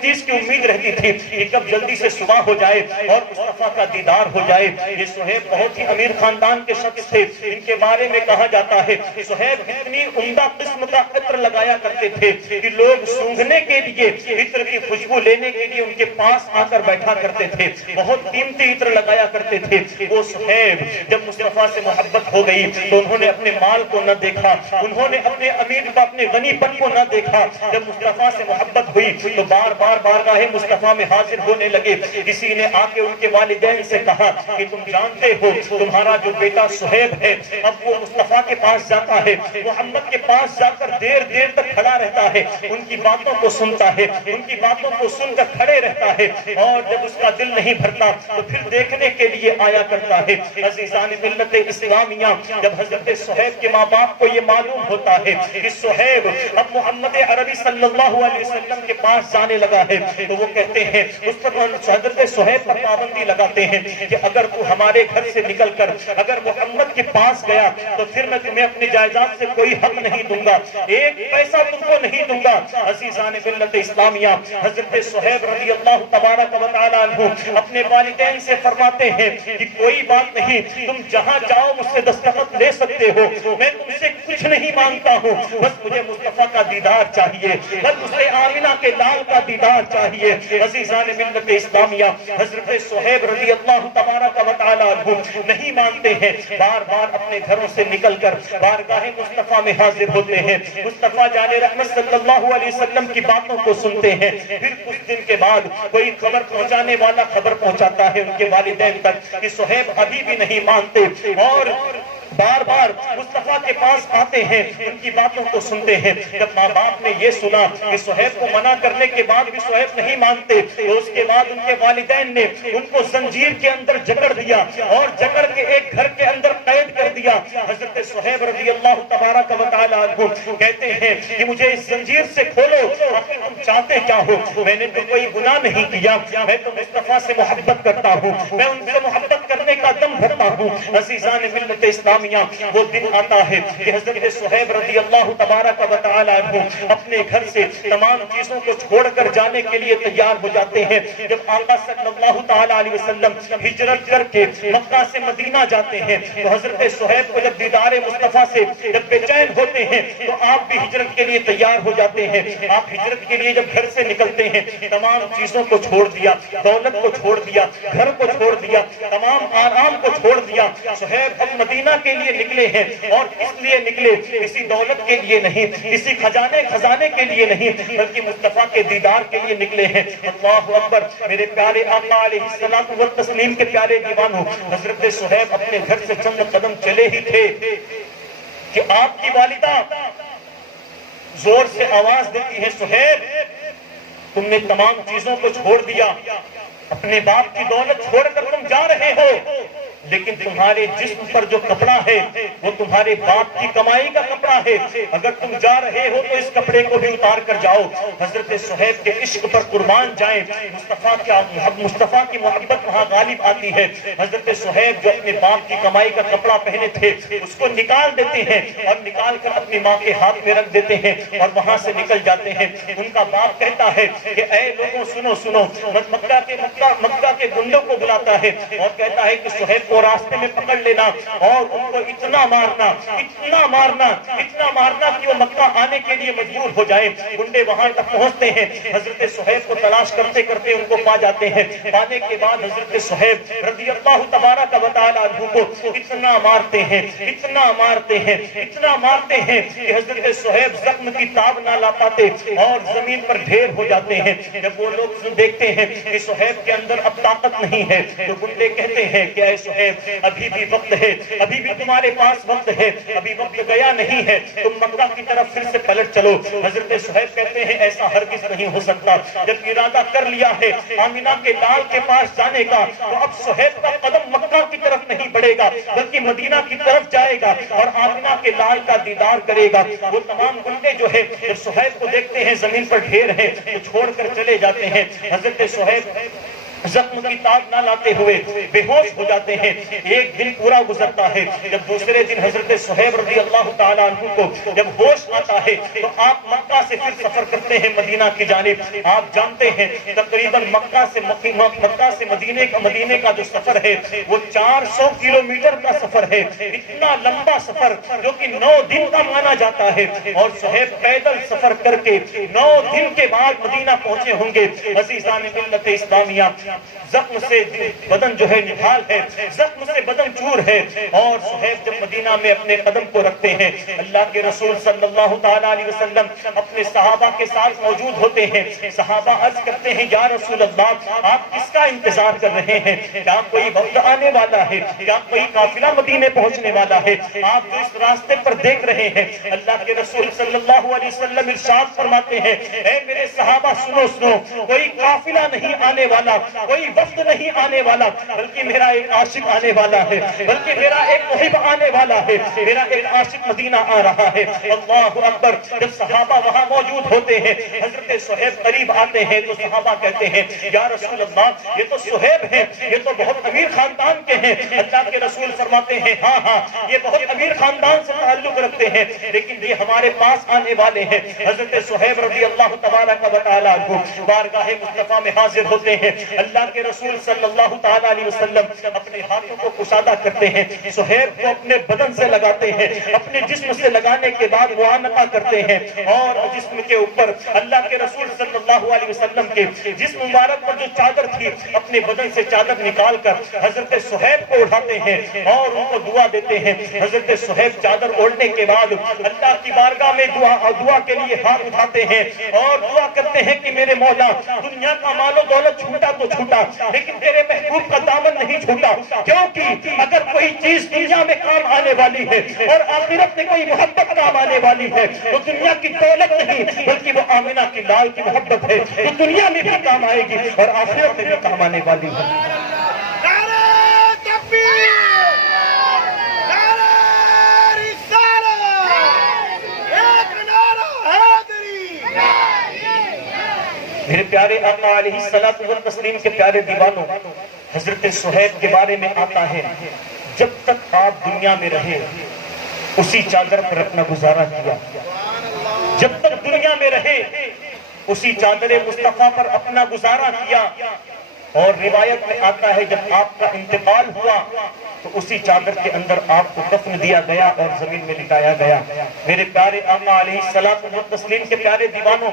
چیز کی امید رہتی تھی کہ کب جلدی سے صبح ہو جائے اور مصطفیٰ کا دیدار ہو جائے. یہ صہیب بہت ہی امیر خاندان کے شخص تھے. ان کے بارے میں کہا جاتا ہے صہیب اتنی عمدہ قسم کا عطر لگایا کرتے تھے کہ لوگ سونگھنے کے لیے، عطر کی خوشبو لینے کے لیے ان کے پاس آ کر بیٹھا کرتے تھے. بہت قیمتی عطر لگایا کرتے تھے. وہ صہیب جب مصطفیٰ سے محبت ہو گئی تو انہوں نے اپنے مال کو نہ دیکھا، انہوں نے اپنے امیر کا اپنے غنی پن کو نہ دیکھا. جب مصطفیٰ سے محبت ہوئی تو بار بار بارگاہ مصطفیٰ میں حاضر ہونے لگے. کسی نے آ کے ان کے والدین سے کہا کہ تم جانتے ہو تمہارا جو بیٹا صہیب ہے اب وہ مصطفیٰ کے پاس جاتا ہے، محمد کے پاس جا کر دیر دیر تک کھڑا رہتا ہے، ان کی باتوں کو سنتا ہے، ان کی باتوں کو سن کر کھڑے رہتا ہے، اور جب اس کا دل نہیں بھرتا تو پھر دیکھنے کے لیے آیا کرتا ہے. عزیزان ملت اسلامیہ، جب حضرت صہیب کے ماں باپ کو یہ معلوم ہوتا ہے کہ صہیب اب محمد عربی صلی اللہ علیہ وسلم کے پاس جانے لگا ہے تو وہ کہتے ہیں اس پر حضرت صہیب پر پابندی لگاتے ہیں کہ اگر تو ہمارے گھر سے نکل کر اگر محمد کے پاس گیا تو پھر میں تمہیں اپنی جائیداد سے کوئی حق نہیں دوں گا، ایک پیسہ تم کو نہیں دوں گا. عزیزان ملت اسلامیہ، حضرت صہیب رضی اللہ تبارک و تعالی عنہ اپنے والدین سے فرماتے ہیں کہ کوئی بات نہیں، تم جہاں جاؤ مجھ سے دستخط لے سکتے ہو، میں تم سے کچھ نہیں مانگتا ہوں، بس مجھے مصطفیٰ کا دیدار چاہیے، بس مجھے آمنہ کے لال کا دیدار چاہیے. عزیزان ملت اسلامیہ، حضرت صہیب رضی اللہ تبارک و تعالی عنہ نہیں مانتے ہیں، بار بار اپنے گھروں سے نکل کر بارگاہ مصطفیٰ میں حاضر ہوتے ہیں، مصطفیٰ جان رحمت صلی اللہ علیہ وسلم کی باتوں کو سنتے ہیں. پھر کچھ دن کے بعد کوئی خبر پہنچانے والا خبر پہنچاتا ہے ان کے والدین تک کہ صہیب ابھی بھی نہیں مانتے، اور بار بار مصطفیٰ کے پاس آتے ہیں، ان کی باتوں کو سنتے ہیں. جب ماں باپ نے یہ سنا کہ صہیب کو منع کرنے کے بعد بھی صہیب نہیں مانتے تو اس کے بعد ان کے والدین نے ان کو زنجیر کے اندر جکڑ دیا اور جکڑ کے ایک گھر کے اندر قید کر دیا. حضرت صہیب رضی اللہ تبارک و تعالی عنہ کہتے ہیں کہ مجھے اس زنجیر سے کھولو، آخر تم چاہتے کیا ہو؟ میں نے تو کوئی گناہ نہیں کیا، میں تو مصطفیٰ سے محبت کرتا ہوں، میں ان سے محبت کرنے کا دم بھرتا ہوں. عزیزان ملت اسلام، وہ دن آتا ہے کہ حضرت صہیب رضی اللہ تبارک و تعالی عنہ اپنے گھر سے تمام چیزوں کو چھوڑ کر جانے کے لیے تیار ہو جاتے ہیں. جب آقا صلی اللہ تعالی علیہ وسلم ہجرت کر کے مکہ سے مدینہ جاتے ہیں تو حضرت صہیب کو جب دیدار مصطفیٰ سے جب بے چین ہوتے ہیں تو آپ بھی ہجرت کے لیے تیار ہو جاتے ہیں. آپ ہجرت کے لیے جب گھر سے نکلتے ہیں تمام چیزوں کو چھوڑ دیا, دولت کو چھوڑ دیا, گھر کو چھوڑ دیا, تمام آرام کو چھوڑ دیا. صہیب اب مدینہ کے لیے نکلے ہیں اور اس لیے نکلے کسی دولت کے لیے نہیں, کسی خزانے کے لیے نہیں, بلکہ مصطفیٰ کے دیدار کے لیے نکلے ہیں. اللہ اکبر. میرے پیارے آقا علیہ الصلوۃ والتسلیم کے پیارے دیوانوں, حضرت صہیب اپنے گھر سے چند قدم چلے ہی تھے کہ آپ کی والدہ زور سے آواز دیتی ہے, صہیب تم نے تمام چیزوں کو چھوڑ دیا, اپنے باپ کی دولت چھوڑ کر تم جا رہے ہو, لیکن تمہارے جسم پر جو کپڑا ہے وہ تمہارے باپ کی کمائی کا کپڑا ہے. اگر تم جا رہے ہو تو اس کپڑے کو بھی اتار کر جاؤ. حضرت صہیب کے عشق پر قربان جائیں. مصطفیٰ کی محبت وہاں غالب آتی ہے. حضرت صہیب جو اپنے باپ کی کمائی کا کپڑا پہنے تھے اس کو نکال دیتے ہیں اور نکال کر اپنی ماں کے ہاتھ میں رکھ دیتے ہیں اور وہاں سے نکل جاتے ہیں. ان کا باپ کہتا ہے کہ اے لوگوں سنو سنو, مکہ کے گنڈوں کو بلاتا ہے اور کہتا ہے کہ صہیب کو راستے میں پکڑ لینا اور ان کو اتنا مارنا کہ وہ مکہ آنے کے لیے مجبور ہو جائیں. گنڈے وہاں تک پہنچتے ہیں, حضرت صہیب کو تلاش کرتے کرتے ان کو پا جاتے ہیں. پانے کے بعد حضرت صہیب رضی اللہ تبارک و تعالی عنہ کو اتنا مارتے ہیں کہ حضرت صہیب زخم کی تاب نہ لا پاتے اور زمین پر ڈھیر ہو جاتے ہیں. جب وہ لوگ دیکھتے ہیں کہ صہیب کے اندر اب طاقت نہیں ہے تو گنڈے کہتے ہیں کہ اے صہیب ابھی بھی وقت ہے, ابھی بھی تمہارے پاس وقت ہے, ابھی وقت گیا نہیں ہے, تم مکہ کی طرف پھر سے پلٹ چلو. حضرت صہیب کہتے ہیں ایسا ہرگز نہیں ہو سکتا. جب ارادہ کر لیا ہے آمینہ کے لال کے پاس جانے کا تو اب صہیب کا قدم مکہ کی طرف نہیں بڑھے گا بلکہ مدینہ کی طرف جائے گا اور آمینہ کے لال کا دیدار کرے گا. وہ تمام گنڈے جو ہے جب صہیب کو دیکھتے ہیں زمین پر ڈھیر ہے تو چھوڑ کر چلے جاتے ہیں. حضرت صہیب زخم کی تاب نہ لاتے ہوئے بے ہوش ہو جاتے ہیں. ایک دن پورا گزرتا ہے. جب دوسرے دن حضرت صہیب رضی اللہ تعالیٰ عنہ کو جب ہوش آتا ہے تو آپ مکہ سے پھر سفر کرتے ہیں مدینہ کی جانب. آپ جانتے ہیں تقریباً مکہ سے مدینے کا جو سفر ہے وہ 400 کلومیٹر کا سفر ہے. اتنا لمبا سفر جو کہ 9 دن کا مانا جاتا ہے اور صہیب پیدل سفر کر کے 9 دن کے بعد مدینہ پہنچے ہوں گے. عزیزان ملت اسلامیہ, زخم سے بدن جو ہے نڈھال ہے, زخم سے بدن چور ہے اور صہیب جب مدینہ میں اپنے قدم کو رکھتے ہیں اللہ کے رسول صلی اللہ تعالی علیہ وسلم اپنے صحابہ کے ساتھ موجود ہوتے ہیں. صحابہ عرض کرتے ہیں یا رسول اللہ آپ کس کا انتظار کر رہے ہیں, کیا کوئی وقت آنے والا ہے, کیا کوئی قافلہ مدینے پہنچنے والا ہے, آپ جو اس راستے پر دیکھ رہے ہیں. اللہ کے رسول صلی اللہ علیہ وسلم ارشاد فرماتے ہیں اے میرے صحابہ سنو سنو, کوئی قافلہ نہیں آنے والا, کوئی وقت نہیں آنے والا, بلکہ میرا ایک عاشق آنے والا ہے, بلکہ میرا ایک محب آنے والا ہے, میرا ایک عاشق مدینہ آ رہا ہے. اللہ اکبر. جب صحابہ وہاں موجود ہوتے ہیں حضرت صہیب قریب آتے ہیں تو صحابہ کہتے ہیں یا رسول اللہ یہ تو صہیب ہیں, یہ تو بہت امیر خاندان کے ہیں. اللہ کے رسول فرماتے ہیں ہاں ہاں یہ بہت امیر خاندان سے تعلق رکھتے ہیں لیکن یہ ہمارے پاس آنے والے ہیں. حضرت صہیب رضی اللہ تبارک و تعالی عنہ بارگاہ مصطفیٰ میں حاضر ہوتے ہیں. اللہ کے رسول صلی اللہ تعالی علیہ وسلم اپنے ہاتھوں کو کشادہ کرتے ہیں, صہیب کو اپنے بدن سے لگاتے ہیں, اپنے جسم سے لگانے کے بعد معانقہ کرتے ہیں اور جسم کے اوپر اللہ کے رسول صلی اللہ علیہ وسلم کے جسم مبارک پر جو چادر تھی اپنے بدن سے چادر نکال کر حضرت صہیب کو اٹھاتے ہیں اور ان کو دعا دیتے ہیں. حضرت صہیب چادر اوڑھنے کے بعد اللہ کی بارگاہ میں دعا کے لیے ہاتھ اٹھاتے ہیں اور دعا کرتے ہیں کہ میرے مولا دنیا کا مال و دولت چھوٹا تو چھوٹا لیکن تیرے محبوب کا دامن نہیں چھوٹا, کیونکہ اگر کوئی چیز دنیا میں کام آنے والی ہے اور آخرت میں کوئی محبت کام آنے والی ہے تو دنیا کی دولت نہیں بلکہ وہ آمینہ کی لال کی محبت ہے جو دنیا میں بھی کام آئے گی اور آخرت میں بھی کام آنے والی ہے. نعرہ تکبیر, نعرہ رسالت, ایک نعرہ حیدری. میرے پیارے آقا علیہ الصلوۃ والتسلیم کے پیارے دیوانوں, حضرت صہیب کے بارے میں آتا ہے جب تک آپ دنیا میں رہے اسی چادر پر اپنا گزارا کیا، جب تک دنیا میں رہے اسی چادر مصطفیٰ پر اپنا گزارا کیا، اور روایت میں آتا ہے جب آپ کا انتقال ہوا تو اسی چادر کے اندر آپ کو کفن دیا گیا اور زمین میں لٹایا گیا۔ میرے پیارے آقا علیہ الصلوۃ والتسلیم کے پیارے دیوانوں،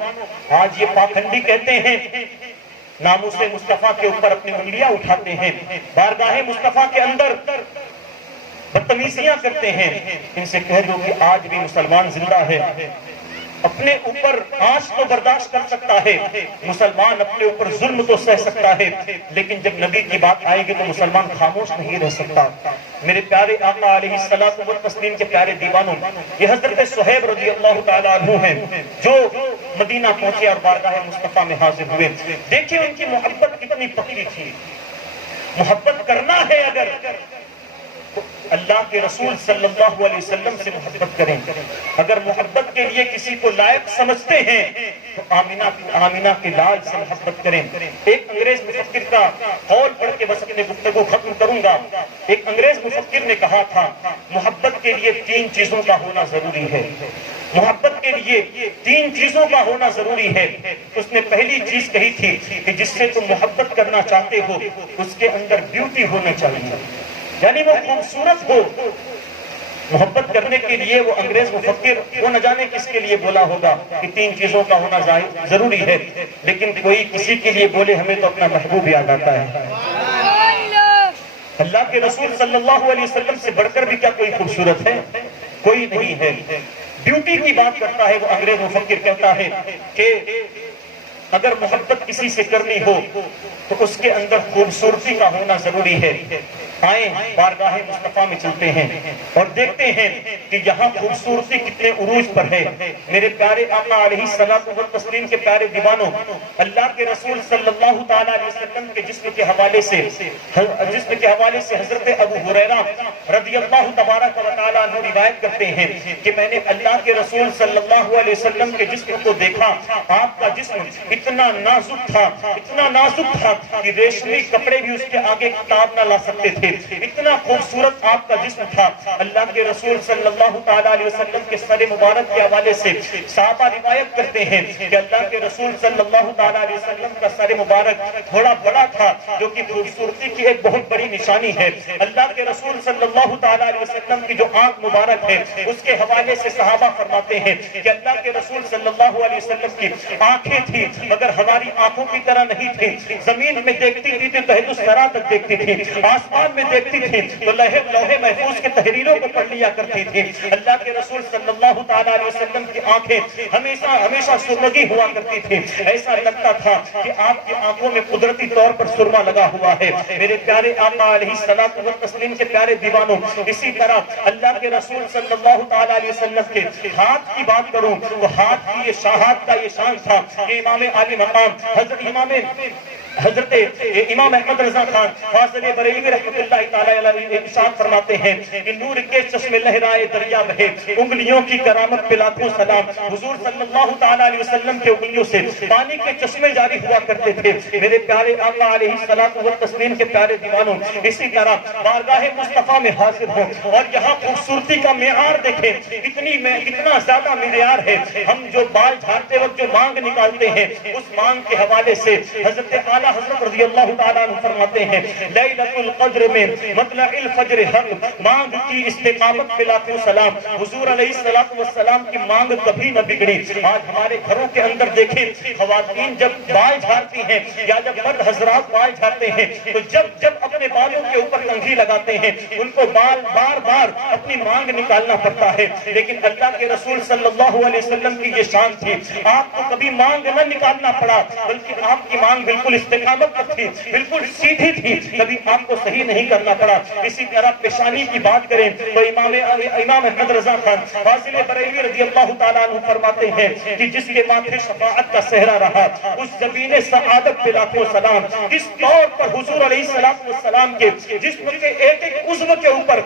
آج یہ پاکھنڈی کہتے ہیں، ناموس مصطفیٰ کے اوپر اپنی انگلیاں اٹھاتے ہیں، بارگاہ مصطفیٰ کے اندر بدتمیزیاں کرتے ہیں، ان سے کہہ دو کہ آج بھی مسلمان زندہ ہے، اپنے اوپر آنچ تو برداشت کر سکتا ہے، مسلمان اپنے اوپر ظلم تو سہ سکتا ہے، لیکن جب نبی کی بات آئے گی تو مسلمان خاموش نہیں رہ سکتا۔ میرے پیارے آقا علیہ الصلوۃ والتسلیم کے پیارے دیوانوں، یہ حضرت صہیب رضی اللہ تعالیٰ عنہ ہیں جو مدینہ پہنچے اور بارگاہ مصطفیٰ میں حاضر ہوئے۔ دیکھیں ان کی محبت کتنی پکی تھی۔ محبت کرنا ہے اگر تو اللہ کے رسول صلی اللہ علیہ وسلم سے محبت کریں، اگر محبت کے لیے کسی کو لائق سمجھتے ہیں تو آمینہ کے لال سے محبت کریں۔ ایک انگریز مفکر کا قول پڑھ کے بس اپنے گفتگو ختم کروں گا۔ ایک انگریز مفکر نے کہا تھا محبت کے لیے 3 چیزوں کا ہونا ضروری ہے، محبت کے لیے 3 چیزوں کا ہونا ضروری ہے۔ اس نے پہلی چیز کہی تھی کہ جس سے تم محبت کرنا چاہتے ہو اس کے اندر بیوٹی ہونا چاہیے، یعنی وہ خوبصورت ہو۔ محبت کرنے کے لیے وہ انگریز مفکر وہ نہ جانے کس کے لیے بولا ہوگا کہ 3 چیزوں کا ہونا ضروری ہے، لیکن کوئی کسی کے لیے بولے ہمیں تو اپنا محبوب یاد آتا ہے۔ اللہ کے رسول صلی اللہ علیہ وسلم سے بڑھ کر بھی کیا کوئی خوبصورت ہے؟ کوئی نہیں ہے۔ بیوٹی کی بات کرتا ہے وہ انگریز مفکر، کہتا ہے کہ اگر محبت کسی سے کرنی ہو تو اس کے اندر خوبصورتی کا ہونا ضروری ہے۔ آئیں بارگاہ مصطفیٰ میں چلتے ہیں اور دیکھتے ہیں کہ یہاں خوبصورتی کتنے عروج پر ہے۔ میرے پیارے آقا علیہ الصلوۃ والتسلیم کے پیارے دیوانوں، اللہ کے رسول صلی اللہ تعالیٰ علیہ وسلم کے جسم کے حوالے سے حضرت ابو ہریرہ رضی اللہ تبارک و تعالیٰ عنہ روایت کرتے ہیں کہ میں نے اللہ کے رسول صلی اللہ علیہ وسلم کے جسم کو دیکھا، آپ کا جسم اتنا نازک تھا کہ ریشمی کپڑے بھی اس کے آگے کتاب نہ لا سکتے تھے، اتنا خوبصورت آپ کا جسم تھا۔ اللہ کے رسول صلی اللہ تعالیٰ علیہ وسلم کے سر مبارک کے حوالے سے صحابہ روایت کرتے ہیں کہ اللہ کے رسول صلی اللہ تعالیٰ علیہ وسلم کا سر مبارک تھوڑا بڑا تھا، جو کہ خوبصورتی کی ایک بہت بڑی نشانی ہے۔ اللہ کے رسول صلی اللہ تعالیٰ علیہ وسلم کی جو آنکھ مبارک ہے اس کے حوالے سے صحابہ فرماتے ہیں کہ اللہ کے رسول صلی اللہ علیہ وسلم کی آنکھیں تھی مگر ہماری آنکھوں کی طرح نہیں تھی، زمین میں دیکھتی تھی تو تحت الثری تک دیکھتی تھی، آسمان میں دیکھتی تھی تو لوح محفوظ کے تحریروں کو پڑھ لیا کرتی تھی۔ اللہ کے رسول صلی اللہ تعالیٰ علیہ وسلم کی آنکھیں ہمیشہ سرمگی ہوا کرتی تھی، ایسا لگتا تھا کہ آپ کی آنکھوں میں قدرتی طور پر سرما لگا ہوا ہے۔ میرے پیارے آقا علیہ الصلوۃ والتسلیم کے پیارے دیوانوں، اسی طرح اللہ کے رسول صلی اللہ تعالیٰ علیہ وسلم کے ہاتھ کی بات کروں تو ہاتھ کی یہ شان تھا کہ امام عالی مقام حضرت امام احمد رضا خان فاضل بریلوی رحمۃ اللہ تعالی علیہ ارشاد فرماتے ہیں کہ نور کے چشمے لہرائے دریا بہے، انگلیوں کی کرامت پہ لاکھوں سلام۔ حضور صلی اللہ تعالی علیہ وسلم کے انگلیوں سے پانی کے چشمے جاری ہوا کرتے تھے۔ میرے پیارے آقا علیہ الصلوۃ والتسلیم کے پیارے دیوانوں، اسی طرح بارگاہ مصطفیٰ میں حاضر ہوں اور یہاں خوبصورتی کا معیار دیکھیں، کتنا زیادہ معیار ہے۔ ہم جو بال جھاڑتے وقت جو مانگ نکالتے ہیں اس مانگ کے حوالے سے حضرت اعلیٰ حضرت رضی اللہ تعالیٰ عنہ فرماتے ہیں لیلۃ القدر میں مطلع الفجر حق، مانگ کی استقامت پہ لاکھوں سلام۔ حضور علیہ الصلوۃ والسلام کی مانگ کبھی نہ بگڑی۔ آج ہمارے گھروں کے اندر دیکھیں، خواتین جب بال جھاڑتی ہیں یا جب مرد حضرات بال جھاڑتے ہیں تو جب اپنے بالوں کے اوپر کنگھی لگاتے ہیں ان کو بار بار اپنی مانگ نکالنا پڑتا ہے، لیکن اللہ کے رسول صلی اللہ علیہ وسلم کی یہ شان تھی، آپ کو کبھی مانگ نہ نکالنا پڑا بلکہ آپ کی مانگ بالکل استقامت پر تھی، بالکل سیدھی تھی، کبھی آپ کو صحیح نہیں کرنا پڑا۔ اسی طرح پیشانی کی بات کریں تو امام احمد رضا خان فاضل بریلوی رضی اللہ تعالیٰ عنہ فرماتے ہیں کہ جس کے ماتھے شفاعت کا صحرا رہا اس زمین سعادت پہ لاکھوں سلام۔ کس طور پر حضور علیہ السلام کے جسم کے ایک عضو کے اوپر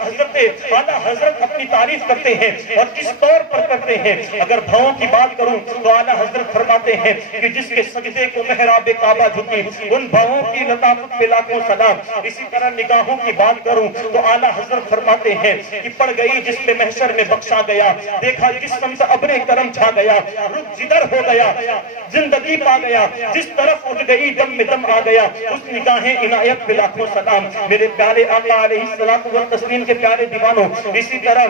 حضرت اعلیٰ حضرت اپنی تعریف کرتے ہیں اور کس طور پر کرتے ہیں۔ اگر بھاؤں کی بات کروں تو اعلیٰ حضرت فرماتے ہیں کہ جس کے سجدے کو محراب کعبہ جھکی، ان بھاؤں کی لطافت پہ لاکھوں سلام۔ اسی طرح نگاہوں کی بات کروں تو اعلیٰ حضرت فرماتے ہیں کہ پڑ گئی جس پہ محشر میں بخشا گیا، دیکھا جس سمت ابر کرم چھا گیا، رخ جدھر ہو گیا زندگی پا گیا، جس طرف اٹھ گئی دم میں دم آ گیا، اس نگاہیں عنایت پہ لاکھوں سلام۔ میرے پیارے آقا علیہ السلام و تسلیم کے پیارے دیوانوں، اسی طرح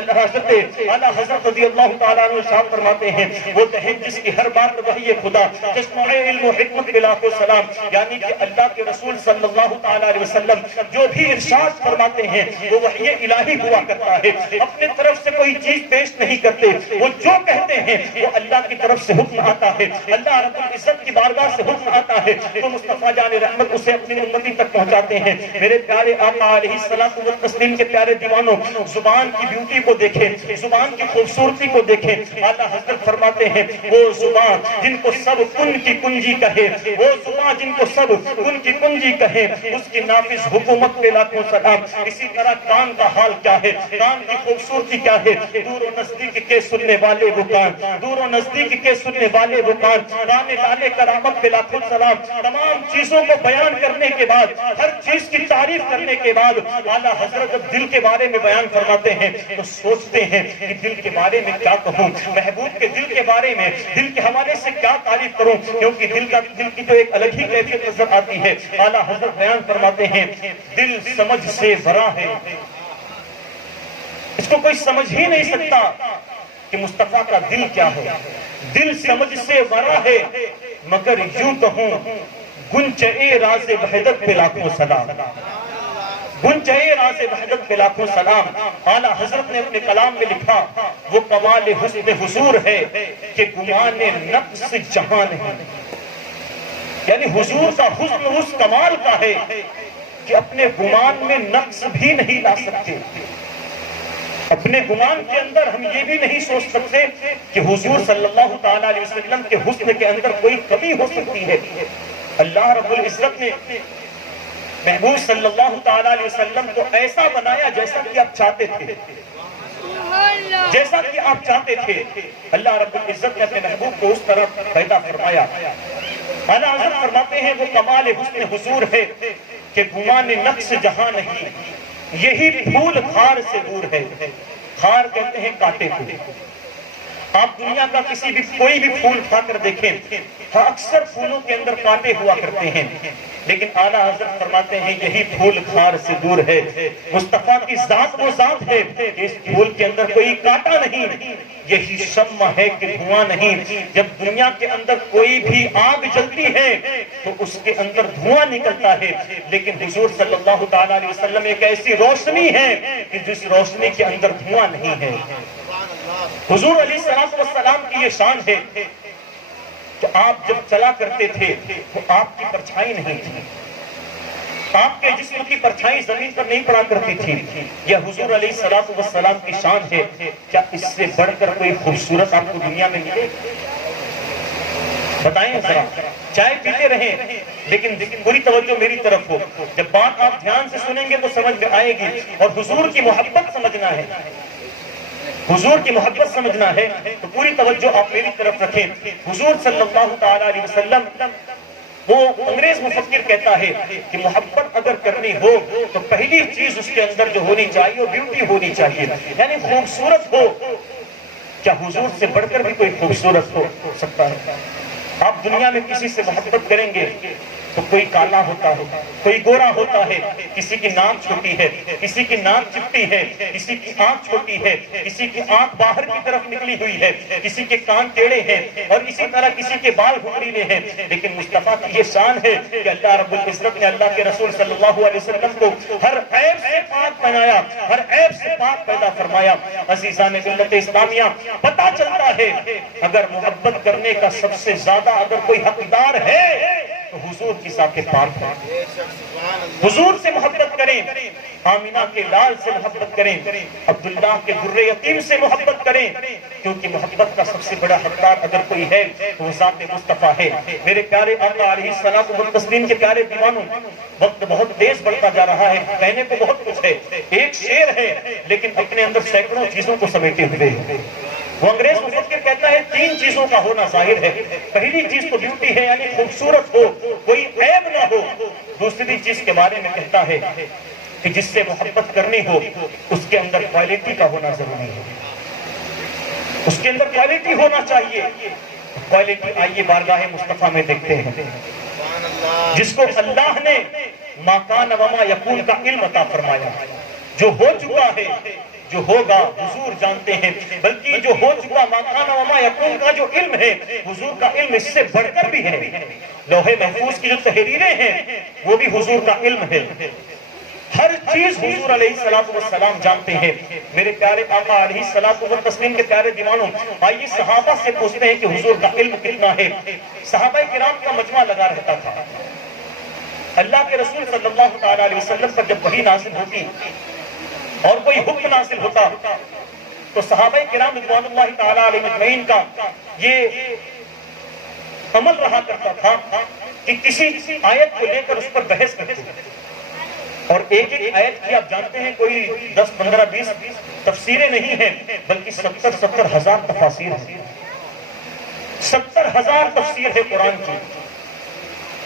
اللہ حضرت اعلیٰ حضرت رضی اللہ تعالیٰ عنہ ارشاد فرماتے ہیں وہ دہن جس کی ہر بات وحی خدا، چشمہ علم و حکمت پہ لاکھوں سلام، یعنی کہ اللہ کے رسول صلی اللہ تعالیٰ علیہ وسلم جو بھی ارشاد فرماتے ہیں وہ وحی الہی ہوا کرتا ہے، اپنے طرف سے کوئی چیز پیش نہیں کرتے، وہ جو کہتے ہیں وہ اللہ کی طرف سے حکم آتا ہے، اللہ رب العزت کی بارگاہ سے حکم آتا ہے تو مصطفیٰ جان رحمت اسے اپنی امتی تک پہنچاتے ہیں۔ میرے پیارے آقا علیہ الصلوۃ والتسلیم کے پیارے دیوانوں، زبان کی بیوٹی کو دیکھیں، زبان کی خوبصورتی کو دیکھیں۔ اعلیٰ حضرت فرماتے ہیں وہ زبان جن کو سب کن کی کنجی کہے، وہ زبان جن کو سب کن کی کنجی کہے، اس کی نافذ حکومت پہ لاکھوں سلام۔ اسی طرح کان کا حال کیا ہے، کان کی خوبصورتی کیا ہے، دور و نزدیک کے سننے والے وہ کان، دور و نزدیک کے سننے والے وہ کان، رانے لالے کرامت پہ لاکھوں سلام۔ تمام چیزوں کو بیان کرنے کے بعد، ہر چیز کی تعریف کرنے کے بعد اعلیٰ حضرت جب دل کے بارے میں بیان فرماتے ہیں تو سوچتے ہیں کہ دل کے بارے میں کیا کہوں، محبوب کے دل کے بارے میں دل کے حوالے سے کیا تعریف کروں، کیونکہ دل کی تو ایک الگ ہی کیفیت نظر آتی ہے۔ اعلیٰ حضرت بیان فرماتے ہیں دل سمجھ سے ورا ہے، اس کو کوئی سمجھ ہی نہیں سکتا کہ مصطفیٰ کا دل کیا ہے، دل سمجھ سے ورا ہے، مگر یوں کہوں گنچے راز وحدت پہ لاکھوں سلام، گنچے راز وحدت پہ لاکھوں سلام۔ اعلیٰ حضرت نے اپنے کلام میں لکھا وہ کمال حسن حضور ہے کہ گمان نقص جہان ہے، یعنی حضور کا حسن اس کمال کا ہے کہ اپنے گمان میں نقص بھی نہیں لا سکتے، اپنے گمان کے اندر ہم یہ بھی نہیں سوچ سکتے کہ حضور صلی اللہ تعالیٰ علیہ وسلم کے حسن کے اندر کوئی کمی ہو سکتی ہے۔ اللہ رب العزت نے محبوب صلی اللہ تعالیٰ علیہ وسلم کو ایسا بنایا جیسا کہ آپ چاہتے تھے، جیسا کہ آپ چاہتے تھے۔ اللہ رب العزت نے اپنے محبوب کو اس طرح پیدا فرمایا۔ اعلیٰ حضرت فرماتے ہیں وہ کمال حسن حضور ہے کہ گمان نقص جہاں نہیں، یہی پھول خار سے دور ہے۔ خار کہتے ہیں کانٹے کو، آپ دنیا کا کسی بھی کوئی بھی پھول کھا کر دیکھیں، اکثر پھولوں کے اندر کانٹے ہوا کرتے ہیں، لیکن اعلیٰ حضرت فرماتے ہیں یہی پھول خار سے دور ہے۔ مصطفیٰ کی ذات وہ ذات ہے کہ اس پھول کے اندر کوئی کانٹا نہیں، یہی شمع ہے کہ دھواں نہیں۔ جب دنیا کے اندر کوئی بھی آگ جلتی ہے تو اس کے اندر دھواں نکلتا ہے، لیکن حضور صلی اللہ تعالیٰ علیہ وسلم ایک ایسی روشنی ہے کہ جس روشنی کے اندر دھواں نہیں ہے۔ حضور علیہ السلام کی یہ شان ہے کہ آپ جب چلا کرتے تھے تو آپ کی پرچھائی نہیں تھی، آپ کے جسم کی پرچھائی زمین پر نہیں پڑا کرتی تھی۔ یہ حضور علیہ السلام کی شان ہے۔ کیا اس سے بڑھ کر کوئی خوبصورت آپ کو دنیا میں ملے؟ بتائیں ذرا، چائے پیتے رہیں لیکن پوری توجہ میری طرف ہو، جب بات آپ دھیان سے سنیں گے تو سمجھ میں آئے گی، اور حضور کی محبت سمجھنا ہے، حضور کی محبت سمجھنا ہے تو پوری توجہ آپ میری طرف رکھیں۔ حضور صلی اللہ تعالیٰ علیہ وسلم، وہ انگریز مفکر کہتا ہے کہ محبت اگر کرنی ہو تو پہلی چیز اس کے اندر جو ہونی چاہیے وہ بیوٹی ہونی چاہیے، یعنی خوبصورت ہو۔ کیا حضور سے بڑھ کر بھی کوئی خوبصورت ہو سکتا ہے؟ آپ دنیا میں کسی سے محبت کریں گے تو کوئی کالا ہوتا ہے، کوئی گورا ہوتا ہے، کسی کی ناک چھوٹی ہے، کسی کی ناک چپٹی ہے، کسی کی آنکھ چھوٹی ہے، کسی کی آنکھ باہر کی طرف نکلی ہوئی ہے، کسی کے کان ٹیڑھے ہیں، اور اسی طرح کسی کے بال گھریلے ہیں۔ لیکن مصطفیٰ کی یہ شان ہے کہ اللہ رب العزت نے اللہ کے رسول صلی اللہ علیہ وسلم کو ہر عیب سے پاک بنایا، ہر عیب سے پاک پیدا فرمایا۔ عزیزان ملت اسلامیہ، پتہ چلتا ہے اگر محبت کرنے کا سب سے زیادہ اگر کوئی حقدار ہے تو حضور کی ذات پاک ہے۔ حضور سے محبت کریں، آمینہ کے لال سے محبت کریں، عبداللہ کے در یتیم سے محبت کریں، کیونکہ محبت کا سب سے بڑا حقدار اگر کوئی ہے تو وہ ذات مصطفیٰ ہے۔ میرے پیارے آقا علیہ الصلوۃ والتسلیم کے پیارے دیوانوں، وقت بہت تیز بڑھتا جا رہا ہے، کہنے کو بہت کچھ ہے، ایک شعر ہے لیکن اپنے اندر سینکڑوں چیزوں کو سمیٹے ہوئے۔ وہ انگریز مفکر کہتا ہے 3 چیزوں کا ہونا ظاہر ہے. پہلی چیز تو بیوٹی ہے، یعنی خوبصورت ہو، کوئی عیب نہ ہو. دوسری چیز کے بارے میں کہتا ہے کہ جس سے محبت کرنی ہو اس کے اندر کوالٹی کا ہونا ضروری ہے، اس کے اندر کوالٹی ہونا چاہیے. کوالٹی آئیے بارگاہ مصطفیٰ میں دیکھتے ہیں. جس کو اللہ نے ما کان وما یکون کا علم عطا فرمایا، جو ہو چکا ہے، جو ہوگا حضور جانتے ہیں، بلکہ جو ہو چکا ما کان وما یکون کا جو علم ہے، حضور کا علم اس سے بڑھ کر بھی ہے. لوح محفوظ کی جو تحریریں ہیں وہ بھی حضور کا علم ہے. ہر چیز حضور علیہ السلام جانتے ہیں. میرے پیارے آقا علیہ السلام کے پیارے دیوانوں، آئیے صحابہ سے پوچھتے ہیں کہ حضور کا علم کتنا ہے. صحابہ کرام کا مجمع لگا رہتا تھا. اللہ کے رسول صلی اللہ تعالیٰ علیہ وسلم پر جب وحی نازل ہوتی اور کوئی حکم نازل ہوتا تو صحابہ کرام رضوان اللہ تعالیٰ علیہ مجمعین کا یہ عمل رہا کرتا تھا کہ کسی آیت کو لے کر اس پر بحث کرتے. اور ایک آیت کی آپ جانتے ہیں کوئی 10 15 20 تفسیریں نہیں ہیں، بلکہ 70 ہزار تفاسیر ہیں. 70,000 تفسیر ہے قرآن کی.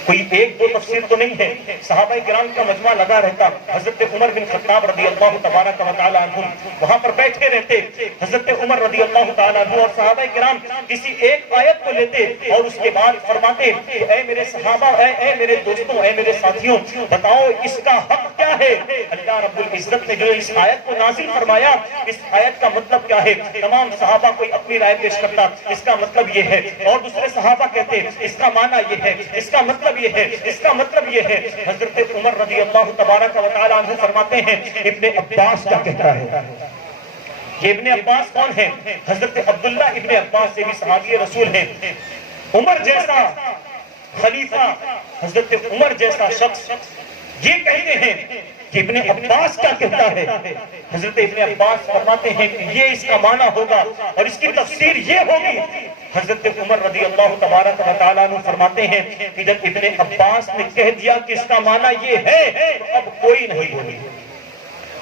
کوئی 1-2 تفسیر تو نہیں ہے. صحابہ کرام کا مجمع لگا رہتا. حضرت عمر بن خطاب رضی اللہ تبارک و تعالی عنہ وہاں پر بیٹھے رہتے. حضرت عمر رضی اللہ تعالی عنہ اور صحابہ کرام کسی ایک آیت کو لیتے اور اس کے بعد فرماتے کہ اے میرے صحابہ، اے میرے دوستوں، اے میرے ساتھیوں، بتاؤ اس کا حق کیا ہے. اللہ رب العزت نے جو اس آیت کو نازل فرمایا، اس آیت کا مطلب کیا ہے. تمام صحابہ کوئی اپنی رائے پیش کرتا، اس کا مطلب یہ ہے. اور دوسرے صحابہ کہتے اس کا معنی یہ ہے، اس کا مطلب یہ ہے، اس کا مطلب یہ ہے. حضرت عمر رضی اللہ تبارک و تعالی عنہ فرماتے ہیں ابن عباس کیا کہتا ہے. یہ ابن عباس کون ہے؟ حضرت عبداللہ ابن عباس سے بھی صحابی رسول ہیں. عمر جیسا خلیفہ، حضرت عمر جیسا شخص یہ کہتے ہیں کہ ابن عباس کیا کہتا ہے. حضرت ابن عباس فرماتے ہیں کہ یہ اس کا معنی ہوگا اور اس کی تفسیر یہ ہوگی. حضرت عمر رضی اللہ تبارک و تعالیٰ عنہ فرماتے ہیں کہ جب ابن عباس نے کہہ دیا کہ اس کا معنی یہ ہے تو اب کوئی نہیں بولے،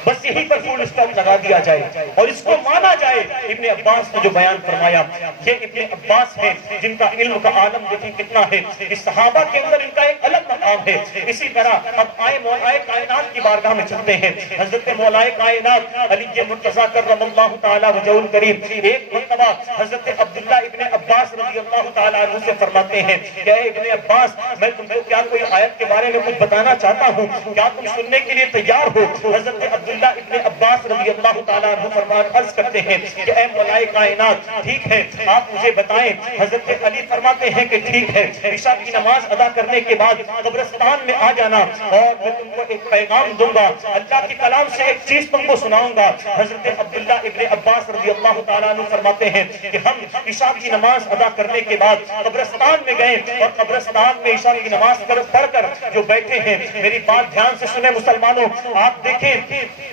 بس یہیں پر فل اسٹاپ لگا دیا جائے اور اس کو مانا جائے. ابن عباس نے جو بیان فرمایا، یہ ابن عباس ہے جن کا علم کا عالم دیکھیں کتنا ہے. اس صحابہ کے اندر ان کا ایک الگ مقام ہے. اسی طرح اب آئے مولا کائنات کی بارگاہ میں چلتے ہیں. حضرت مولا کائنات علی مرتضیٰ کرم اللہ تعالی وجہہ الکریم ایک مرتبہ حضرت عبداللہ ابن عباس رضی اللہ تعالی عنہ سے فرماتے ہیں کہ اے ابن عباس، میں تم کو کیا کوئی آیت کے بارے میں کچھ بتانا چاہتا ہوں، کیا تم سننے کے لیے تیار ہو. حضرت عبداللہ ابن عباس رضی اللہ تعالیٰ عنہ فرمان عرض کرتے ہیں کہ اے مولا کائنات، ٹھیک ہے آپ مجھے بتائیں. حضرت علی فرماتے ہیں کہ ٹھیک ہے، عشاء کی نماز ادا کرنے کے بعد قبرستان میں آ جانا اور میں تم کو ایک پیغام دوں گا، اللہ کے کلام سے ایک چیز تم کو سناؤں گا. حضرت عبداللہ ابن عباس رضی اللہ تعالیٰ عنہ فرماتے ہیں کہ ہم عشاء کی نماز ادا کرنے کے بعد قبرستان میں گئے اور قبرستان میں عشاء کی نماز پڑھ کر جو بیٹھے ہیں، میری بات دھیان سے سنیں مسلمانوں، آپ دیکھیں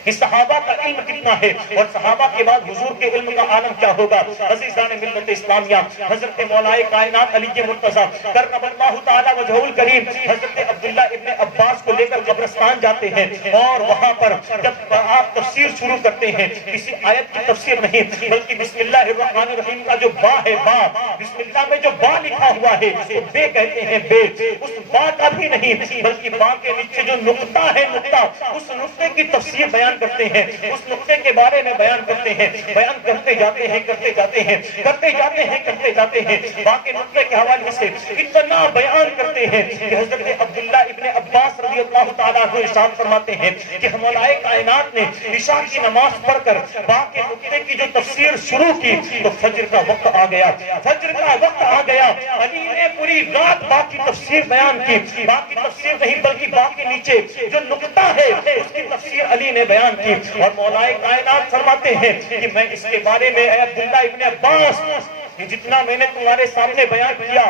کہ صحابہ کا علم کتنا ہے اور صحابہ کے بعد حضور کے علم کا عالم کیا ہوگا. عزیزان ملت اسلامیہ، حضرت مولا کائنات علی مرتضیٰ کرم اللہ تعالی وجہہ الکریم حضرت عبداللہ ابن عباس کو لے کر قبرستان جاتے ہیں اور وہاں پر جب آپ تفسیر شروع کرتے ہیں، کسی آیت کی تفسیر نہیں بلکہ بسم اللہ الرحمن الرحیم کا جو با ہے، با بسم اللہ میں جو با لکھا ہوا ہے جس کو بے کہتے ہیں، بے، اس با کا بھی نہیں بلکہ با کے نیچے جو نقطہ ہے، نقطہ، اس نقطے کی تفسیر بیان کرتے ہیں، اس نقطے کے بارے میں بیان کرتے ہیں. بیان کرتے جاتے ہیں، کرتے جاتے ہیں، کرتے جاتے ہیں، کرتے جاتے ہیں. باقی نقطے کے حوالے سے اتنا بیان کرتے ہیں کہ حضرت عبداللہ ابن عباس رضی اللہ تعالیٰ عنہ ارشاد فرماتے ہیں کہ مولا کائنات نے عشاء کی نماز پڑھ کر باقی نقطے کی جو تفسیر شروع کی تو فجر کا وقت آ گیا. فجر کا وقت آ گیا. علی نے پوری رات باقی تفسیر بیان کی. باقی تفسیر نہیں بلکہ باقی نیچے جو نقطہ ہے اس کی تفسیر علی نے بیان کی اور مولا کائنات فرماتے ہیں کہ میں اس کے بارے میں اے عبداللہ ابن عباس، یہ جتنا میں نے تمہارے سامنے بیان کیا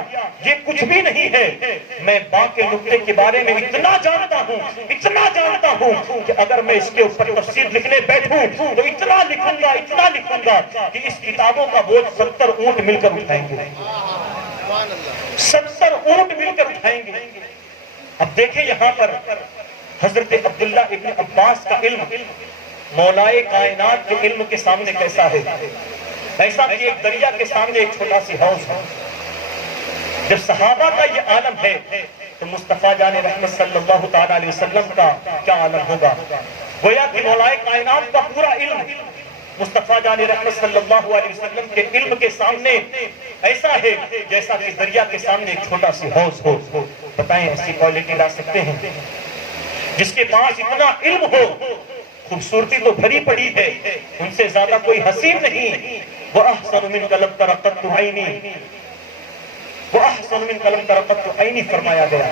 یہ کچھ بھی نہیں ہے. میں با کے نقطے کے بارے میں اتنا جانتا ہوں کہ اگر میں اس کے اوپر تفسیر لکھنے بیٹھوں تو اتنا لکھوں گا کہ اس کتابوں کا بوجھ 70 اونٹ مل کر اٹھائیں گے. 70 اونٹ مل کر اٹھائیں گے. اب دیکھیں یہاں پر حضرت عبداللہ ابن عباس کا علم مولا کائنات کے علم کے سامنے کیسا ہے. ایسا کہ ایک دریا کے سامنے ایک چھوٹا سی حوض ہے. جب صحابہ کا یہ عالم ہے تو مصطفیٰ جان رحمت صلی اللہ تعالی علیہ وسلم کا کیا عالم ہوگا. گویا کہ مولا کائنات کا پورا علم مصطفیٰ جان رحمت صلی اللہ علیہ وسلم کے علم کے سامنے ایسا ہے جیسا کہ دریا کے سامنے ایک چھوٹا سی حوض ہو. بتائیں ایسی کوالٹی لا سکتے ہیں جس کے پاس اتنا علم ہو؟ خوبصورتی تو بھری پڑی ہے، ان سے زیادہ کوئی حسین نہیں. وَأَحْسَنُ مِنْكَ لَمْ تَرَ قَطُّ عَيْنِي، وَأَحْسَنُ مِنْكَ لَمْ تَرَ قَطُّ عَيْنِي فرمایا گیا.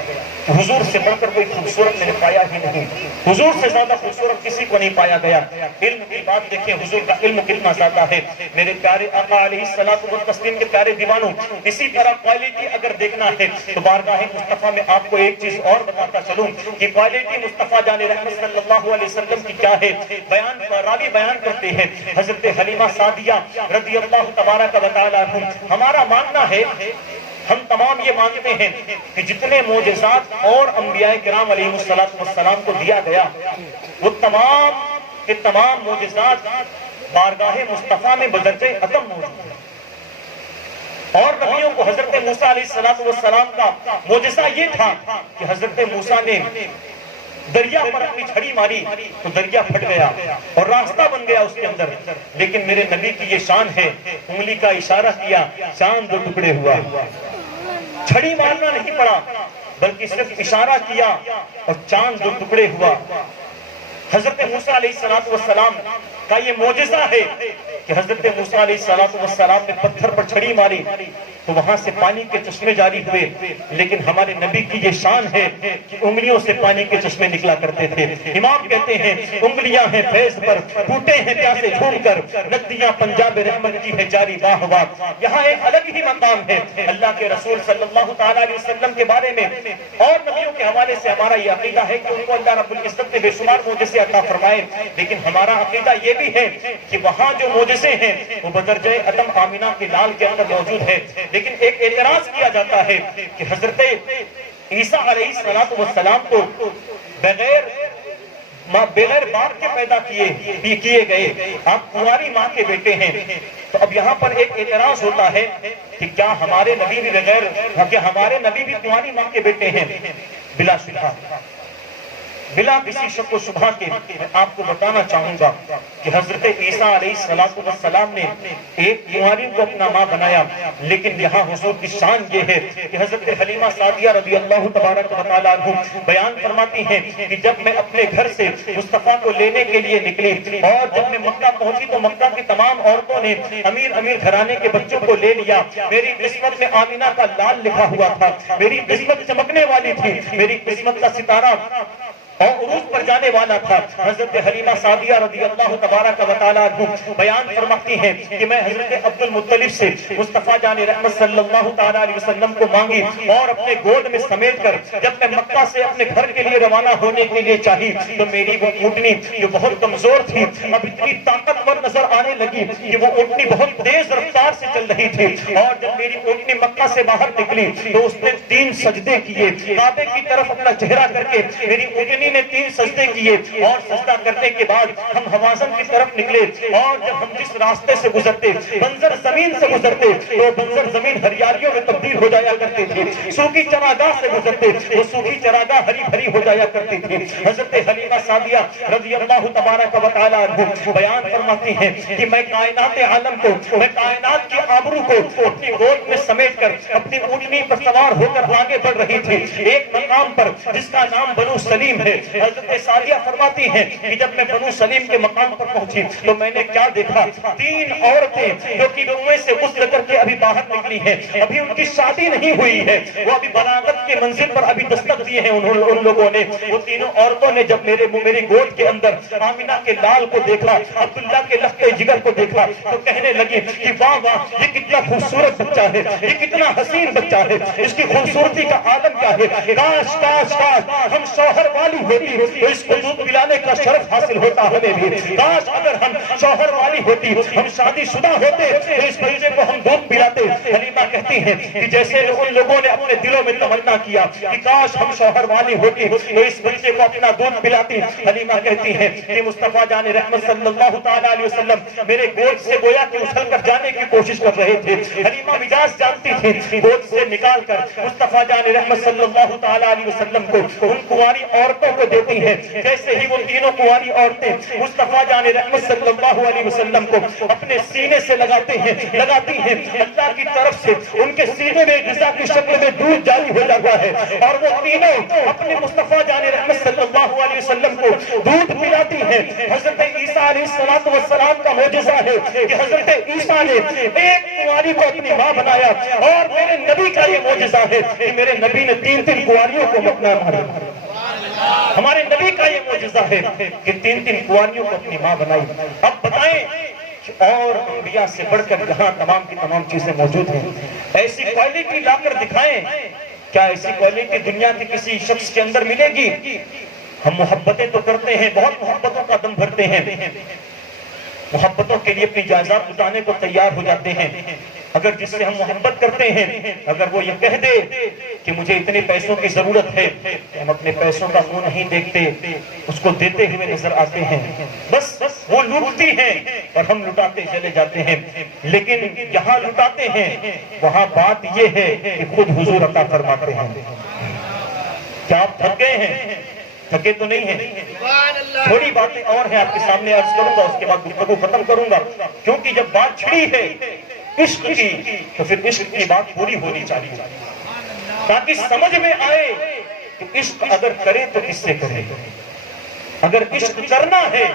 حضور سے بڑھ کر کوئی خوبصورت میں نے پایا ہی نہیں، حضور سے زیادہ خوبصورت کسی کو نہیں پایا گیا. علم کی بات دیکھیں، حضور کا علم کتنا زیادہ ہے. میرے پیارے آقا علیہ الصلوۃ والتسلیم کے پیارے دیوانوں، اسی طرح کوالٹی اگر دیکھنا ہے تو بارگاہ مصطفیٰ میں آپ کو ایک چیز اور بتاتا چلوں کہ کوالٹی مصطفیٰ جان رحمت صلی اللہ علیہ وسلم کی کیا ہے. راوی بیان کرتے ہیں حضرت حلیمہ سعدیہ رضی اللہ تبارک و تعالی عنہ. ہمارا ماننا ہے، ہم تمام یہ مانتے ہیں کہ جتنے معجزات اور انبیاء کرام علیہ السلام کو دیا گیا وہ تمام کے تمام معجزات بارگاہ مصطفیٰ میں بدرجہ عدم موجود ہیں. اور نبیوں کو حضرت موسیٰ علیہ السلام کا معجزہ یہ تھا کہ حضرت موسیٰ نے دریا پر اپنی چھڑی ماری تو دریا پھٹ گیا اور راستہ بن گیا اس کے اندر. لیکن میرے نبی کی یہ شان ہے، انگلی کا اشارہ کیا، چاند دو ٹکڑے ہوا. چھڑی مارنا نہیں پڑا بلکہ صرف اشارہ کیا اور چاند دو ٹکڑے ہوا. حضرت موسیٰ علیہ السلام کا یہ معجزہ ہے کہ حضرت موسیٰ علیہ السلام نے پتھر پر چھڑی ماری تو وہاں سے پانی کے چشمے جاری ہوئے. لیکن ہمارے نبی کی یہ شان ہے کہ انگلیوں سے پانی کے چشمے نکلا کرتے تھے. امام کہتے ہیں انگلیاں ہیں فیض پر، ٹوٹے ہیں پیاسے جھوم کر، ندیاں پنجاب رحمت کی ہے جاری واہ واہ. یہاں ایک الگ ہی مقام ہے اللہ کے رسول صلی اللہ تعالی علیہ وسلم کے بارے میں اور نبیوں کے حوالے سے. ہمارا یہ عقیدہ ہے کہ ان کو اللہ رب العزت نے بے شمار معجزے عطا فرمائے، لیکن ہمارا عقیدہ یہ بھی ہے کہ وہاں جو معجزے ہیں وہ بدرجہ عدم آمینہ کے لال کے اندر موجود ہے. لیکن ایک اعتراض کیا جاتا ہے کہ حضرت عیسیٰ علیہ السلام کو بغیر باپ کے پیدا کیے گئے، آپ کنواری ماں کے بیٹے ہیں. تو اب یہاں پر ایک اعتراض ہوتا ہے کہ کیا ہمارے نبی بھی کنواری ماں کے بیٹے ہیں؟ بلا شبہ، بلا کسی شک و شبہ کے میں آپ کو بتانا چاہوں گا کہ حضرت عیسیٰ علیہ السلام نے ایک کنواری کو اپنا ماں بنایا. لیکن یہاں حضور کی شان یہ ہے کہ حضرت حلیمہ سعدیہ رضی اللہ تبارک و تعالی عنہ بیان فرماتی ہیں کہ جب میں اپنے گھر سے مصطفیٰ کو لینے کے لیے نکلی اور جب میں مکہ پہنچی تو مکہ کی تمام عورتوں نے امیر گھرانے کے بچوں کو لے لیا. میری قسمت میں آمینہ کا لال لکھا ہوا تھا، میری قسمت چمکنے والی تھی، میری قسمت کا ستارہ اور عروج پر جانے والا تھا. حضرت حلیمہ سعدیہ رضی اللہ تبارک و تعالی عنہ بیان فرماتی ہیں کہ میں حضرت عبد المطلب سے مصطفیٰ جان رحمت صلی اللہ تعالی علیہ وسلم کو مانگی اور اپنے گود میں سمیٹ کر جب میں مکہ سے اپنے گھر کے لیے روانہ ہونے کے لیے چاہی تو میری وہ اونٹنی جو بہت کمزور تھی اب اتنی طاقتور نظر آنے لگی کہ وہ اونٹنی بہت تیز رفتار سے چل رہی تھی. اور جب میری اونٹنی مکہ سے باہر نکلی تو اس نے 3 سجدے کیے، کعبے کی طرف اپنا چہرہ کر کے میری اونٹنی نے 3 سجدے کیے اور سجدہ کرنے کے بعد ہم حوازن کی طرف نکلے. اور جب ہم جس راستے سے گزرتے، بنظر زمین سے گزرتے تو بنظر زمین ہریالیوں میں تبدیل ہو جایا کرتے تھے. سوکھی چراگاہ سے گزرتے وہ سوکھی چراگاہ ہری بھری ہو جایا کرتی تھی. حضرت حلیمہ سعدیہ رضی اللہ تبارک و تعالی عنہ بیان فرماتی ہیں کہ میں کائنات عالم کو، میں کائنات کی آبرو کو اپنی گود میں سمیٹ کر اپنی اونٹنی پر سوار ہو کر آگے بڑھ رہی تھی ایک مقام پر جس کا نام بنو سلیم ہے. حضرت سعدیہ فرماتی ہیں کہ جب میں بنو سلیم کے مقام پر پہنچی تو میں نے کیا دیکھا، 3 عورتیں جو کہ کنویں سے غسل کر کے ابھی باہر نکلی ہیں، ابھی ان کی شادی نہیں ہوئی ہے، وہ ابھی بلاغت کے منزل پر ابھی دستک دیے ہیں ان لوگوں نے. وہ تینوں عورتوں نے جب میری گود کے اندر آمینہ کے لال کو دیکھا، عبداللہ کے لخت جگر کو دیکھا تو کہنے لگی کہ واہ واہ یہ کتنا خوبصورت بچہ ہے، یہ کتنا حسین بچہ ہے، اس کی خوبصورتی کا عالم کیا ہے، کاش کاش کاش ہم شوہر والی ہوتی تو اس کو دودھ پلانے کا شرف حاصل ہوتا ہمیں بھی. کاش اگر ہم شوہر والی ہوتی, ہم شادی شدہ ہوتے تو اس بچے کو ہم دودھ پلاتے. حلیمہ کہتی ہیں کہ جیسے ان لوگوں نے اپنے دلوں میں تمنا کیا کہ کاش ہم شوہر والی ہوتی تو اس بچے کو اپنا دودھ پلاتی. حلیمہ کہتی ہیں کہ مصطفیٰ جان رحمت صلی اللہ تعالیٰ علیہ وسلم میرے گود سے گویا کہ اچھل کر جانے کی کوشش کر رہے تھے. حلیمہ مجاز جانتی تھی, گود سے نکال کر مصطفیٰ جان رحمت صلی اللہ تعالیٰ علیہ وسلم کو ان کنواری عورتوں کو دیتی ہیں. جیسے ہی وہ تینوں کنواری عورتیں مصطفیٰ جان رحمت صلی اللہ علیہ وسلم کو اپنے سینے سے لگاتی ہیں, اللہ کی طرف سے ان کے سینے میں غذا کی شکل میں دودھ جاری ہو جاتا ہے اور وہ تینوں اپنے مصطفیٰ جان رحمت صلی اللہ علیہ وسلم کو دودھ پلاتی ہیں. حضرت عیسیٰ علیہ السلام کا معجزہ ہے کہ حضرت عیسیٰ نے ایک کنواری کو اپنی ماں بنایا, اور میرے نبی کا یہ معجزہ ہے کہ میرے نبی نے 3 کنواریوں کو اپنا مانا. ہمارے نبی کا یہ معجزہ ہے کہ 3 کنواریوں کو اپنی ماں بنائی. اب بتائیں اور انبیاء سے بڑھ کر یہاں تمام کی تمام چیزیں موجود ہیں. ایسی کوالٹی لا کر دکھائیں. کیا ایسی کوالٹی دنیا کے کسی شخص کے اندر ملے گی؟ ہم محبتیں تو کرتے ہیں, بہت محبتوں کا دم بھرتے ہیں, محبتوں کے لیے اپنی جائیداد لٹانے کو تیار ہو جاتے ہیں. اگر جس سے ہم محبت کرتے ہیں اگر وہ یہ کہہ دے کہ مجھے اتنے پیسوں کی ضرورت ہے, ہم اپنے پیسوں کا منہ نہیں دیکھتے, اس کو دیتے ہوئے نظر آتے ہیں. بس وہ لوٹتی ہیں اور ہم لٹاتے چلے جاتے ہیں. لیکن جہاں لٹاتے ہیں وہاں بات یہ ہے کہ خود حضور عطا فرماتے ہیں. کیا آپ تھک گئے ہیں؟ تھکے تو نہیں ہیں. تھوڑی باتیں اور ہیں آپ کے سامنے عرض کروں گا, اس کے بعد گفتگو ختم کروں گا. کیونکہ جب بات چھڑی ہے عشق کی تو پھر عشق کی بات پوری ہونی چاہیے, تاکہ سمجھ میں آئے کہ عشق اگر کرے تو کس سے کرے. اگر عشق کرنا ہے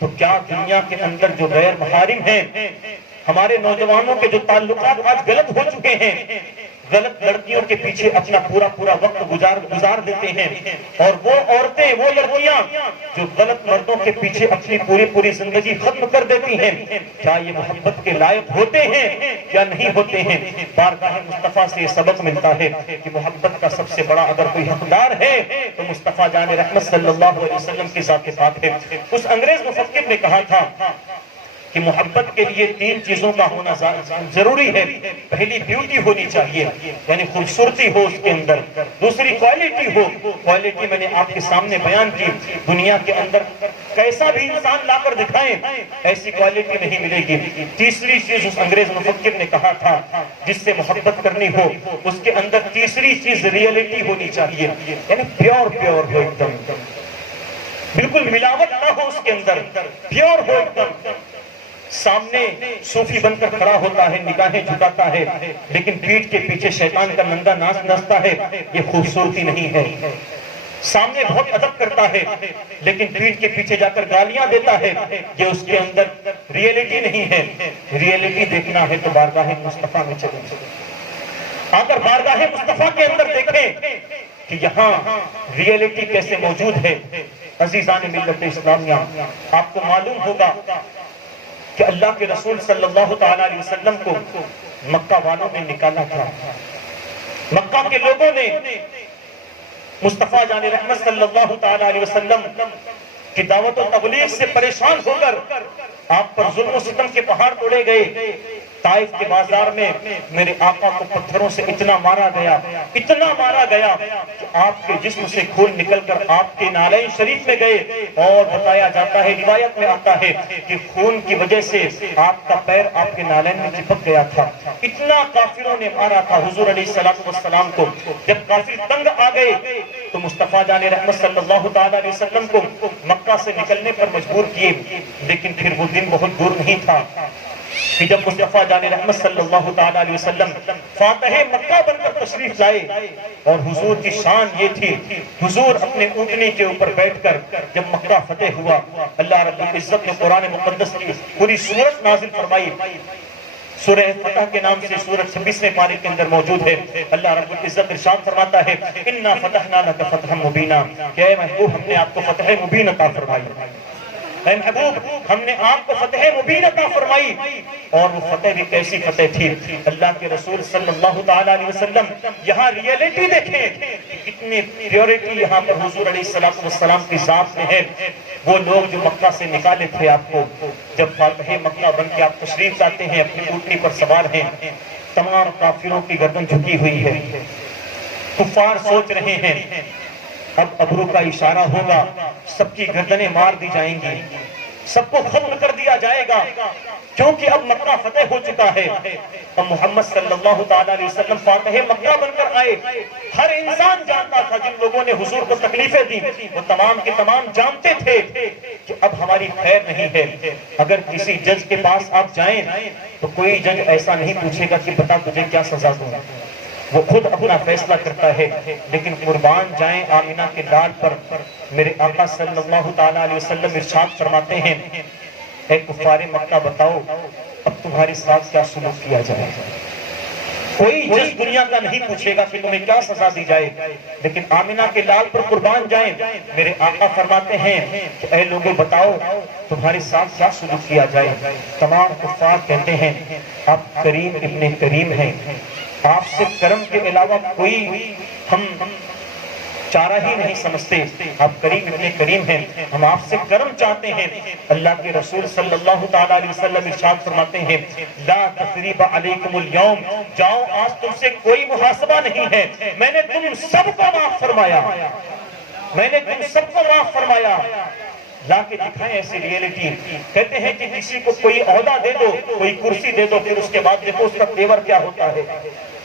تو کیا دنیا کے اندر جو غیر محارم ہیں, ہمارے نوجوانوں کے جو تعلقات آج غلط ہو چکے ہیں, غلط لڑکیوں کے پیچھے اپنا پورا وقت گزار دیتے ہیں, اور وہ عورتیں, وہ لڑکیاں جو غلط مردوں کے پیچھے اپنی پوری زندگی ختم کر دیتی ہیں, کیا یہ محبت کے لائق ہوتے ہیں یا نہیں ہوتے ہیں؟ بارگاہ مصطفیٰ سے یہ سبق ملتا ہے کہ محبت کا سب سے بڑا اگر کوئی حقدار ہے تو مصطفیٰ جان رحمت صلی اللہ علیہ وسلم کی ذات پاک ہے. اس انگریز مفکر نے کہا تھا کہ محبت کے لیے 3 چیزوں کا ہونا ضروری ہے. پہلی بیوٹی ہونی چاہیے, یعنی خوبصورتی ہو اس کے اندر. دوسری کوالٹی ہو, کوالٹی میں نے آپ کے سامنے بیان کی. دنیا کے اندر کیسا بھی انسان لا کر دکھائیں ایسی کوالٹی نہیں ملے گی. تیسری چیز اس انگریز مفکر نے کہا تھا جس سے محبت کرنی ہو اس کے اندر تیسری چیز ریئلٹی ہونی چاہیے, یعنی پیور ہو, ایک دم بالکل ملاوٹ نہ ہو اس کے اندر, پیور ہو ایک دم. سامنے صوفی بن کر کھڑا ہوتا ہے, نگاہیں جھکاتا ہے, لیکن پیٹھ کے پیچھے شیطان کا ننگا ناچ نچتا ہے, یہ خوبصورتی نہیں ہے. سامنے بہت ادب کرتا ہے لیکن پیٹھ کے پیچھے جا کر گالیاں دیتا ہے, یہ اس کے اندر ریئلٹی نہیں ہے. ریئلٹی دیکھنا ہے تو بارگاہ مصطفیٰ میں چلیں. اگر بارگاہ مصطفیٰ کے اندر دیکھیں کہ یہاں ریئلٹی کیسے موجود ہے. عزیزان ملت اسلامیہ, آپ کو معلوم ہوگا کہ اللہ کے رسول صلی اللہ تعالیٰ علیہ وسلم کو مکہ والوں نے نکالا تھا. مکہ کے لوگوں نے مصطفیٰ جان رحمت صلی اللہ تعالیٰ علیہ وسلم کی دعوت و تبلیغ سے پریشان ہو کر آپ پر ظلم و ستم کے پہاڑ توڑے گئے. طائف کے بازار میں میرے آقا کو پتھروں سے اتنا مارا گیا کہ آپ کے جسم سے خون نکل کر آپ کے نالین شریف میں گئے, اور بتایا جاتا ہے, روایت میں آتا ہے کہ خون کی وجہ سے آپ کا پیر آپ کے نالین میں چپک گیا تھا. اتنا کافروں نے مارا تھا حضور علیہ السلام کو. جب کافر تنگ آ گئے تو مصطفیٰ جان رحمت صلی اللہ تعالیٰ علیہ وسلم کو مکہ سے نکلنے پر مجبور کیے. لیکن پھر وہ دن بہت دور نہیں تھا کہ جب مصطفیٰ جان رحمت صلی اللہ تعالیٰ علیہ وسلم فاتح مکہ بن کر تشریف لائے, اور حضور کی شان یہ تھی, حضور اپنے اونٹنی کے اوپر بیٹھ کر جب مکہ فتح ہوا, اللہ رب العزت نے قرآن مقدس کی پوری سورت نازل فرمائی. سورہ فتح کے نام سے سورت 26ویں پارے کے اندر موجود ہے. اللہ رب العزت ارشاد فرماتا ہے, اِنَّا فَتَحْنَا لَكَ فَتْحًا مُبِينًا, کہ اے محبوب ہم نے آپ کو فتح مبین عطا فرمائی. اے محبوب ہم نے آپ کو فتح مبین عطا فرمائی، اور وہ فتح بھی کیسی فتح تھی۔ اللہ کے رسول صلی اللہ تعالی علیہ وسلم یہاں ریئلٹی دیکھیں کہ کتنی پیورٹی یہاں پر حضور علیہ السلام کی ذات میں ہے۔ وہ لوگ جو مکہ سے نکالے تھے آپ کو، جب فاتح مکہ بن کے آپ تشریف لاتے ہیں، اپنی اونٹنی پر سوار ہیں، تمام کافروں کی گردن جھکی ہوئی ہے۔ کفار سوچ رہے ہیں اب ابرو کا اشارہ ہوگا، سب کی گردنیں مار دی جائیں گی، سب کو ختم کر دیا جائے گا، کیونکہ اب مکہ فتح ہو چکا ہے۔ اب محمد صلی اللہ تعالی علیہ وسلم فاتح مکہ بن کر آئے۔ ہر انسان جانتا تھا، جن لوگوں نے حضور کو تکلیفیں دی وہ تمام کے تمام جانتے تھے کہ اب ہماری خیر نہیں ہے۔ اگر کسی جج کے پاس آپ جائیں تو کوئی جج ایسا نہیں پوچھے گا کہ بتا تجھے کیا سزا دوں، وہ خود اپنا فیصلہ کرتا ہے۔ لیکن قربان جائیں آمینہ کے لال پر، میرے آقا صلی اللہ تعالی علیہ وسلم ارشاد فرماتے ہیں، اے کفار مکہ بتاؤ اب تمہارے ساتھ کیا سلوک کیا جائے۔ کوئی جج دنیا کا نہیں پوچھے گا کہ تمہیں کیا سزا دی جائے، لیکن آمینہ کے لال پر قربان جائیں میرے آقا فرماتے ہیں کہ اے لوگوں بتاؤ تمہارے ساتھ کیا سلوک کیا جائے۔ تمام کفار کہتے ہیں آپ کریم ابن کریم ہیں، آپ سے کرم کے علاوہ کوئی ہم چارہ ہی نہیں سمجھتے، آپ کریم ابن کریم ہیں، ہم آپ سے کرم چاہتے ہیں۔ اللہ کے رسول صلی اللہ تعالی علیہ وسلم ارشاد فرماتے ہیں لا تثریب علیکم اليوم، جاؤ آج تم سے کوئی محاسبہ نہیں ہے، میں نے تم سب کو معاف فرمایا، میں نے تم سب کو معاف فرمایا۔ لا کے دکھائیں ایسی ریئلٹی۔ کہتے ہیں کہ کسی کو کوئی عہدہ دے دو، کوئی کرسی دے دو، پھر اس کے بعد دیکھو اس کا تیور کیا ہوتا ہے،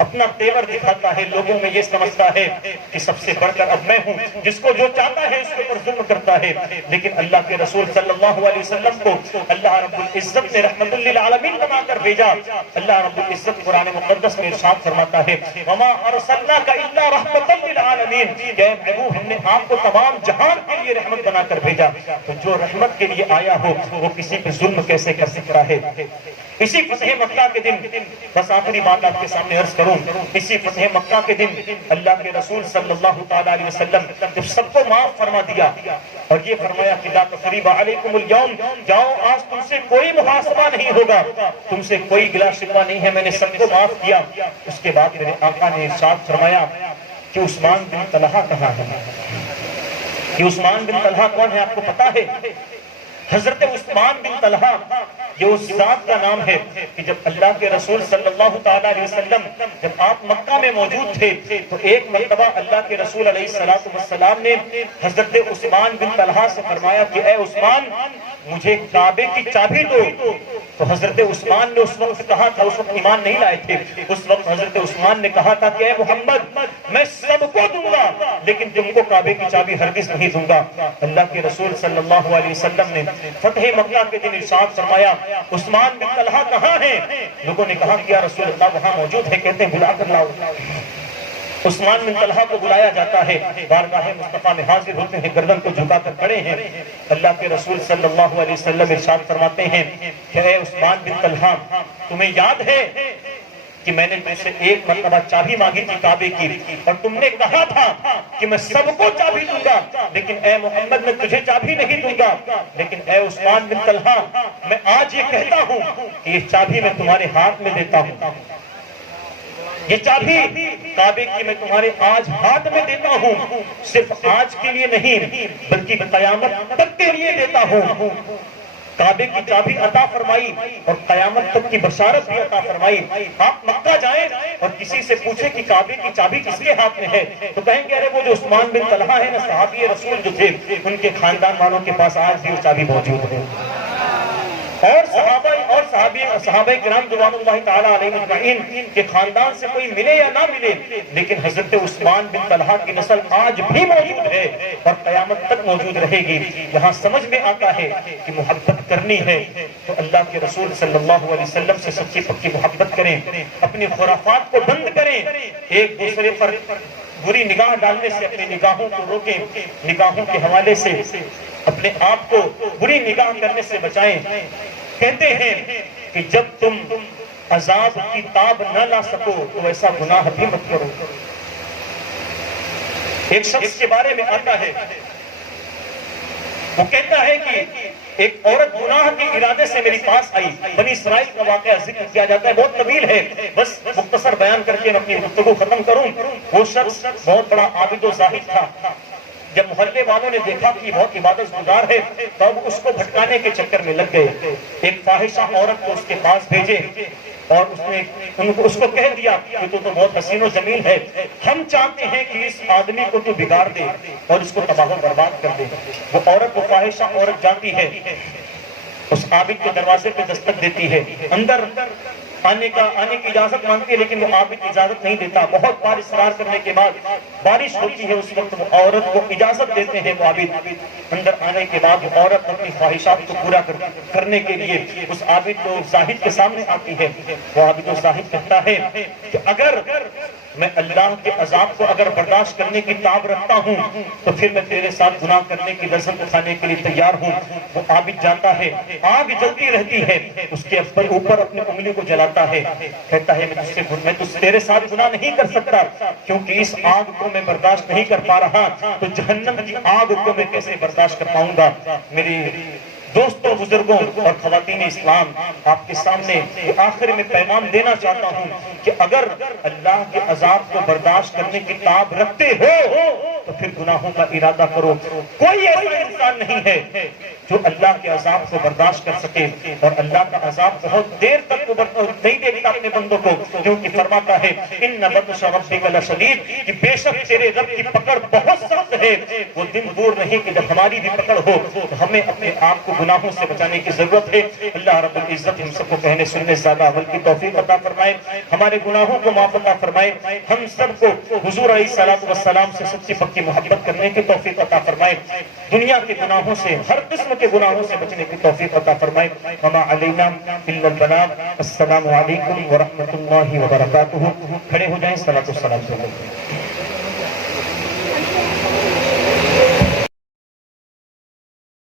اپنا تیور دکھاتا ہے، لوگوں میں یہ سمجھتا ہے کہ سب سے بڑھ کر اب میں ہوں، جس کو جو چاہتا ہے اس کے اوپر ظلم کرتا ہے۔ لیکن اللہ کے رسول صلی اللہ علیہ وسلم کو اللہ رب العزت نے رحمت للعالمین بنا کر بھیجا۔ اللہ رب العزت قرآن مقدس میں ارشاد فرماتا ہے وما ارسلناک الا رحمۃ للعالمین، کہ محبوب ہم نے آپ کو تمام جہان کے لیے رحمت بنا کر بھیجا، تو جو رحمت کے لیے آیا ہو وہ کسی پہ ظلم کیسے کر سکتا ہے۔ اسی فتح مکہ کے دن، بس آخری بات آپ کے سامنے عرض کروں، اسی فتح مکہ کے دن اللہ کے رسول صلی اللہ تعالی علیہ وسلم جب سب کو معاف فرما دیا اور یہ فرمایا کہ لا تثریب علیکم اليوم، جاؤ آج تم سے کوئی محاسبہ نہیں ہوگا، تم سے کوئی گلا شکوہ نہیں ہے، میں نے سب کو معاف کیا۔ اس کے بعد میرے آقا نے ارشاد فرمایا کہ عثمان بن طلحہ کہاں ہے؟ کہ عثمان بن طلحہ کون ہے آپ کو پتا ہے؟ حضرت عثمان بن طلحہ یہ اس ذات کا نام ہے کہ جب اللہ کے رسول صلی اللہ تعالی علیہ وسلم جب آپ مکہ میں موجود تھے تو ایک مرتبہ اللہ کے رسول علیہ السلام نے حضرت عثمان بن طلحہ سے فرمایا کہ اے عثمان مجھے کعبے کی چابی دو، تو حضرت عثمان نے اس وقت کہا تھا، اس وقت ایمان نہیں لائے تھے، اس وقت حضرت عثمان نے کہا تھا کہ اے محمد میں سب کو دوں گا لیکن تم کو کعبے کی چابی ہرگز نہیں دوں گا۔ اللہ کے رسول صلی اللہ علیہ وسلم نے فتح مکہ کے دن ارشاد فرمایا عثمان بن طلحہ کہاں ہیں؟ لوگوں نے کہا کہ یا رسول اللہ وہاں موجود ہے، کہتے ہیں بلا کر لاؤ۔ عثمان بن طلحہ کو بلایا جاتا ہے، بارگاہ مصطفیٰ میں حاضر ہوتے ہیں، گردن کو جھکا کر کھڑے ہیں۔ اللہ کے رسول صلی اللہ علیہ وسلم ارشاد فرماتے ہیں کہ اے عثمان بن طلحہ تمہیں یاد ہے کہ میں نے تم سے ایک مرتبہ چابی مانگی تھی کعبے کی اور تم نے کہا تھا کہ میں سب کو چابی دوں گا، لیکن اے محمد میں تجھے چابی نہیں دوں گا، لیکن اے عثمان بن طلحہ میں آج یہ کہتا ہوں کہ یہ چابی میں تمہارے ہاتھ میں دیتا ہوں، یہ چابی کعبے کی میں تمہارے آج ہاتھ میں دیتا ہوں، صرف آج کے لیے نہیں بلکہ قیامت تک کے لیے دیتا ہوں۔ کعبے کی چابی عطا فرمائی اور قیامت تک کی بشارت بھی عطا فرمائی۔ آپ مکہ جائیں اور کسی سے پوچھیں کہ کعبے کی چابی کس کے ہاتھ میں ہے تو کہیں گے ارے وہ جو عثمان بن طلحہ ہے نا صحابی رسول جو تھے ان کے خاندان والوں کے پاس آج بھی وہ چابی موجود ہے۔ اور صحابہ کرام رضوان اللہ تعالی علیہ اجمعین کے خاندان سے کوئی ملے یا نہ ملے لیکن حضرت عثمان بن طلحہ کی نسل آج بھی موجود ہے اور قیامت تک موجود رہے گی۔ یہاں سمجھ میں آتا ہے کہ محبت کرنی ہے تو اللہ کے رسول صلی اللہ علیہ وسلم سے سچی پکی محبت کریں، اپنی خرافات کو بند کریں، ایک دوسرے پر بری نگاہ ڈالنے سے اپنی نگاہوں کو روکیں، نگاہوں کے حوالے سے اپنے آپ کو بری نگاہ کرنے سے بچائیں۔ کہتے ہیں کہ جب تم عذاب کی تاب نہ لا سکو تو ایسا گناہ بھی مت کرو۔ ایک شخص کے بارے میں آتا ہے وہ کہتا ہے کہ ایک عورت گناہ کے ارادے سے میری پاس آئی. بنی اسرائیل کا واقعہ ذکر کیا جاتا ہے, بہت طویل ہے, بس مختصر بیان کر کے میں اپنی گفتگو ختم کروں. وہ شخص بہت بڑا عابد و زاہد تھا. جب محلے والوں نے دیکھا کہ بہت عبادت گزار ہے تو وہ اس کو بھٹکانے کے چکر میں لگ گئے. ایک فاحشہ عورت کو اس کے پاس بھیجے اور اس کو کہہ دیا کہ تو بہت حسین و جمیل ہے, ہم چاہتے ہیں کہ اس آدمی کو تو بگاڑ دے اور اس کو تباہ و برباد کر دے. وہ عورت, وہ فاحشہ عورت جاتی ہے, اس عابد کے دروازے پہ دستک دیتی ہے, اندر آنے کی اجازت مانگتی ہے, لیکن وہ عابد اجازت نہیں دیتا. بہت بار اصرار کرنے کے بعد بارش ہوتی ہے, اس وقت وہ عورت کو اجازت دیتے ہیں. وہ عابد اندر آنے کے بعد وہ عورت اپنی خواہشات کو پورا کرنے کے لیے اس عابد و زاہد کے سامنے آتی ہے. وہ عابد و زاہد کہتا ہے کہ اگر میں اللہ کے عذاب کو اگر برداشت کرنے کی تاب رکھتا ہوں تو پھر میں تیرے ساتھ گناہ کرنے کی لذت اٹھانے کے لیے تیار ہوں. وہ عابد جاتا ہے, آگ جلتی رہتی ہے, اس کے اوپر اپنی انگلی کو جلاتا ہے, کہتا ہے میں تیرے ساتھ گناہ نہیں کر سکتا کیونکہ اس آگ کو میں برداشت نہیں کر پا رہا, تو جہنم کی آگ کو میں کیسے برداشت کر پاؤں گا. میری دوستوں, بزرگوں اور خواتین اسلام, آپ کے سامنے آخر میں پیغام دینا چاہتا ہوں کہ اگر اللہ کے عذاب کو برداشت کرنے کی تاب رکھتے ہو تو پھر گناہوں کا ارادہ کرو. کوئی ایسا انسان نہیں ہے جو اللہ کے عذاب کو برداشت کر سکے, اور اللہ کا عذاب بہت دیر تک نہیں دیکھتا اپنے بندوں کو, کیونکہ فرماتا ہے ان بطش ربک لشدید, کہ بے شک تیرے رب کی پکڑ بہت سخت ہے. وہ دن دور نہیں کہ جب ہماری بھی پکڑ ہو تو ہمیں اپنے آپ کو گناہوں سے بچانے کی ضرورت ہے. اللہ رب العزت ہم سب کو کہنے سننے زیادہ عمل کی توفیق عطا فرمائے, ہمارے گناہوں کو معاف عطا فرمائے, ہم سب کو حضور علیہ الصلوۃ والسلام سے سچی پکی محبت کرنے کی توفیق عطا فرمائے, دنیا کے گناہوں سے, ہر قسم کے گناہوں سے بچنے کی توفیق عطا فرمائے. وما علینا الا البلاغ. السلام علیکم ورحمۃ اللہ وبرکاتہ. کھڑے ہو جائیں, صلاۃ والسلام علیکم.